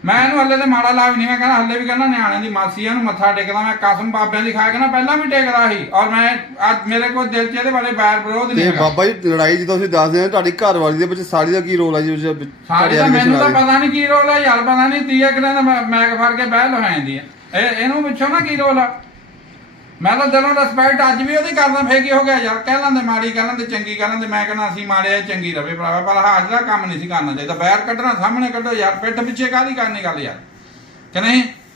ਮੈਂ ਇਹਨੂੰ ਹੱਲੇ ਤੇ ਮਾੜਾ ਲਾਭ ਨਹੀਂ ਮੈਂ ਕਹਿੰਦਾ ਹੱਲੇ ਵੀ ਕਹਿੰਦਾ ਨਿਆਣਿਆਂ ਦੀ ਮਾਸੀ ਆ, ਮੱਥਾ ਟੇਕਦਾ ਮੈਂ ਕਸਮ ਬਾਬਿਆਂ ਦੀ ਖਾ ਕੇ ਨਾ ਪਹਿਲਾਂ ਵੀ ਟੇਕਦਾ ਸੀ। ਔਰ ਮੈਂ ਅੱਜ ਮੇਰੇ ਕੋਲ ਦਿਲ 'ਚ ਇਹਦੇ ਬਾਰੇ ਬੈਰ ਵਿਰੋਧ ਨਹੀਂ ਤੇ ਹੈਗਾ। ਬਾਬਾ ਜੀ ਲੜਾਈ ਜਦੋਂ ਤੁਸੀਂ ਦੱਸਦੇ ਹੋ ਤੁਹਾਡੀ ਘਰ ਵਾਲੀ ਦੇ ਵਿੱਚ ਸਾੜੀ ਦਾ ਕੀ ਰੋਲ ਹੈ ਜੀ ਵਿੱਚ ਸਾਰੇ ਦਾ ਮੈਨੂੰ ਤਾਂ? ਪਤਾ ਨਹੀਂ ਕੀ ਰੋਲ ਆ ਯਾਰ ਪਤਾ ਨਹੀਂ ਤੀਆ ਕਿਹੜਾ ਮੈਂ- ਮੈਗ ਫੜ ਕੇ ਬਹਿ ਲੋ ਜਾਂਦੀ ਆ। ਇਹ ਇਹਨੂੰ ਪੁੱਛੋ ਨਾ ਕੀ ਰੋਲ ਆ। ਮੈਂ ਤਾਂ ਦਿਲੋਂ ਰਿਸਪੈਕਟ ਅੱਜ ਵੀ ਉਹਦੀ ਕਰਦਾ, ਫੇਰ ਹੋ ਗਿਆ ਯਾਰ? ਕਹਿ ਲੈਂਦੇ ਮਾੜੀ, ਕਹਿ ਲੈਂਦੇ ਚੰਗੀ, ਕਹਿ ਲੈਂਦੇ ਮੈਂ ਕਹਿੰਦਾ ਅਸੀਂ ਮਾੜੇ ਆ ਚੰਗੀ ਰਵੇ ਭਰਾਵਾ, ਪਰ ਹਾਜ ਦਾ ਕੰਮ ਨਹੀਂ ਸੀ ਕਰਨਾ ਚਾਹੀਦਾ। ਬੈਰ ਕੱਢਣਾ, ਸਾਹਮਣੇ ਕੱਢੋ ਯਾਰ, ਪਿੱਠ ਪਿੱਛੇ ਕਾਹਦੀ ਕਰਨੀ ਗੱਲ ਯਾਰ? ਕਿ ਨਹੀਂ?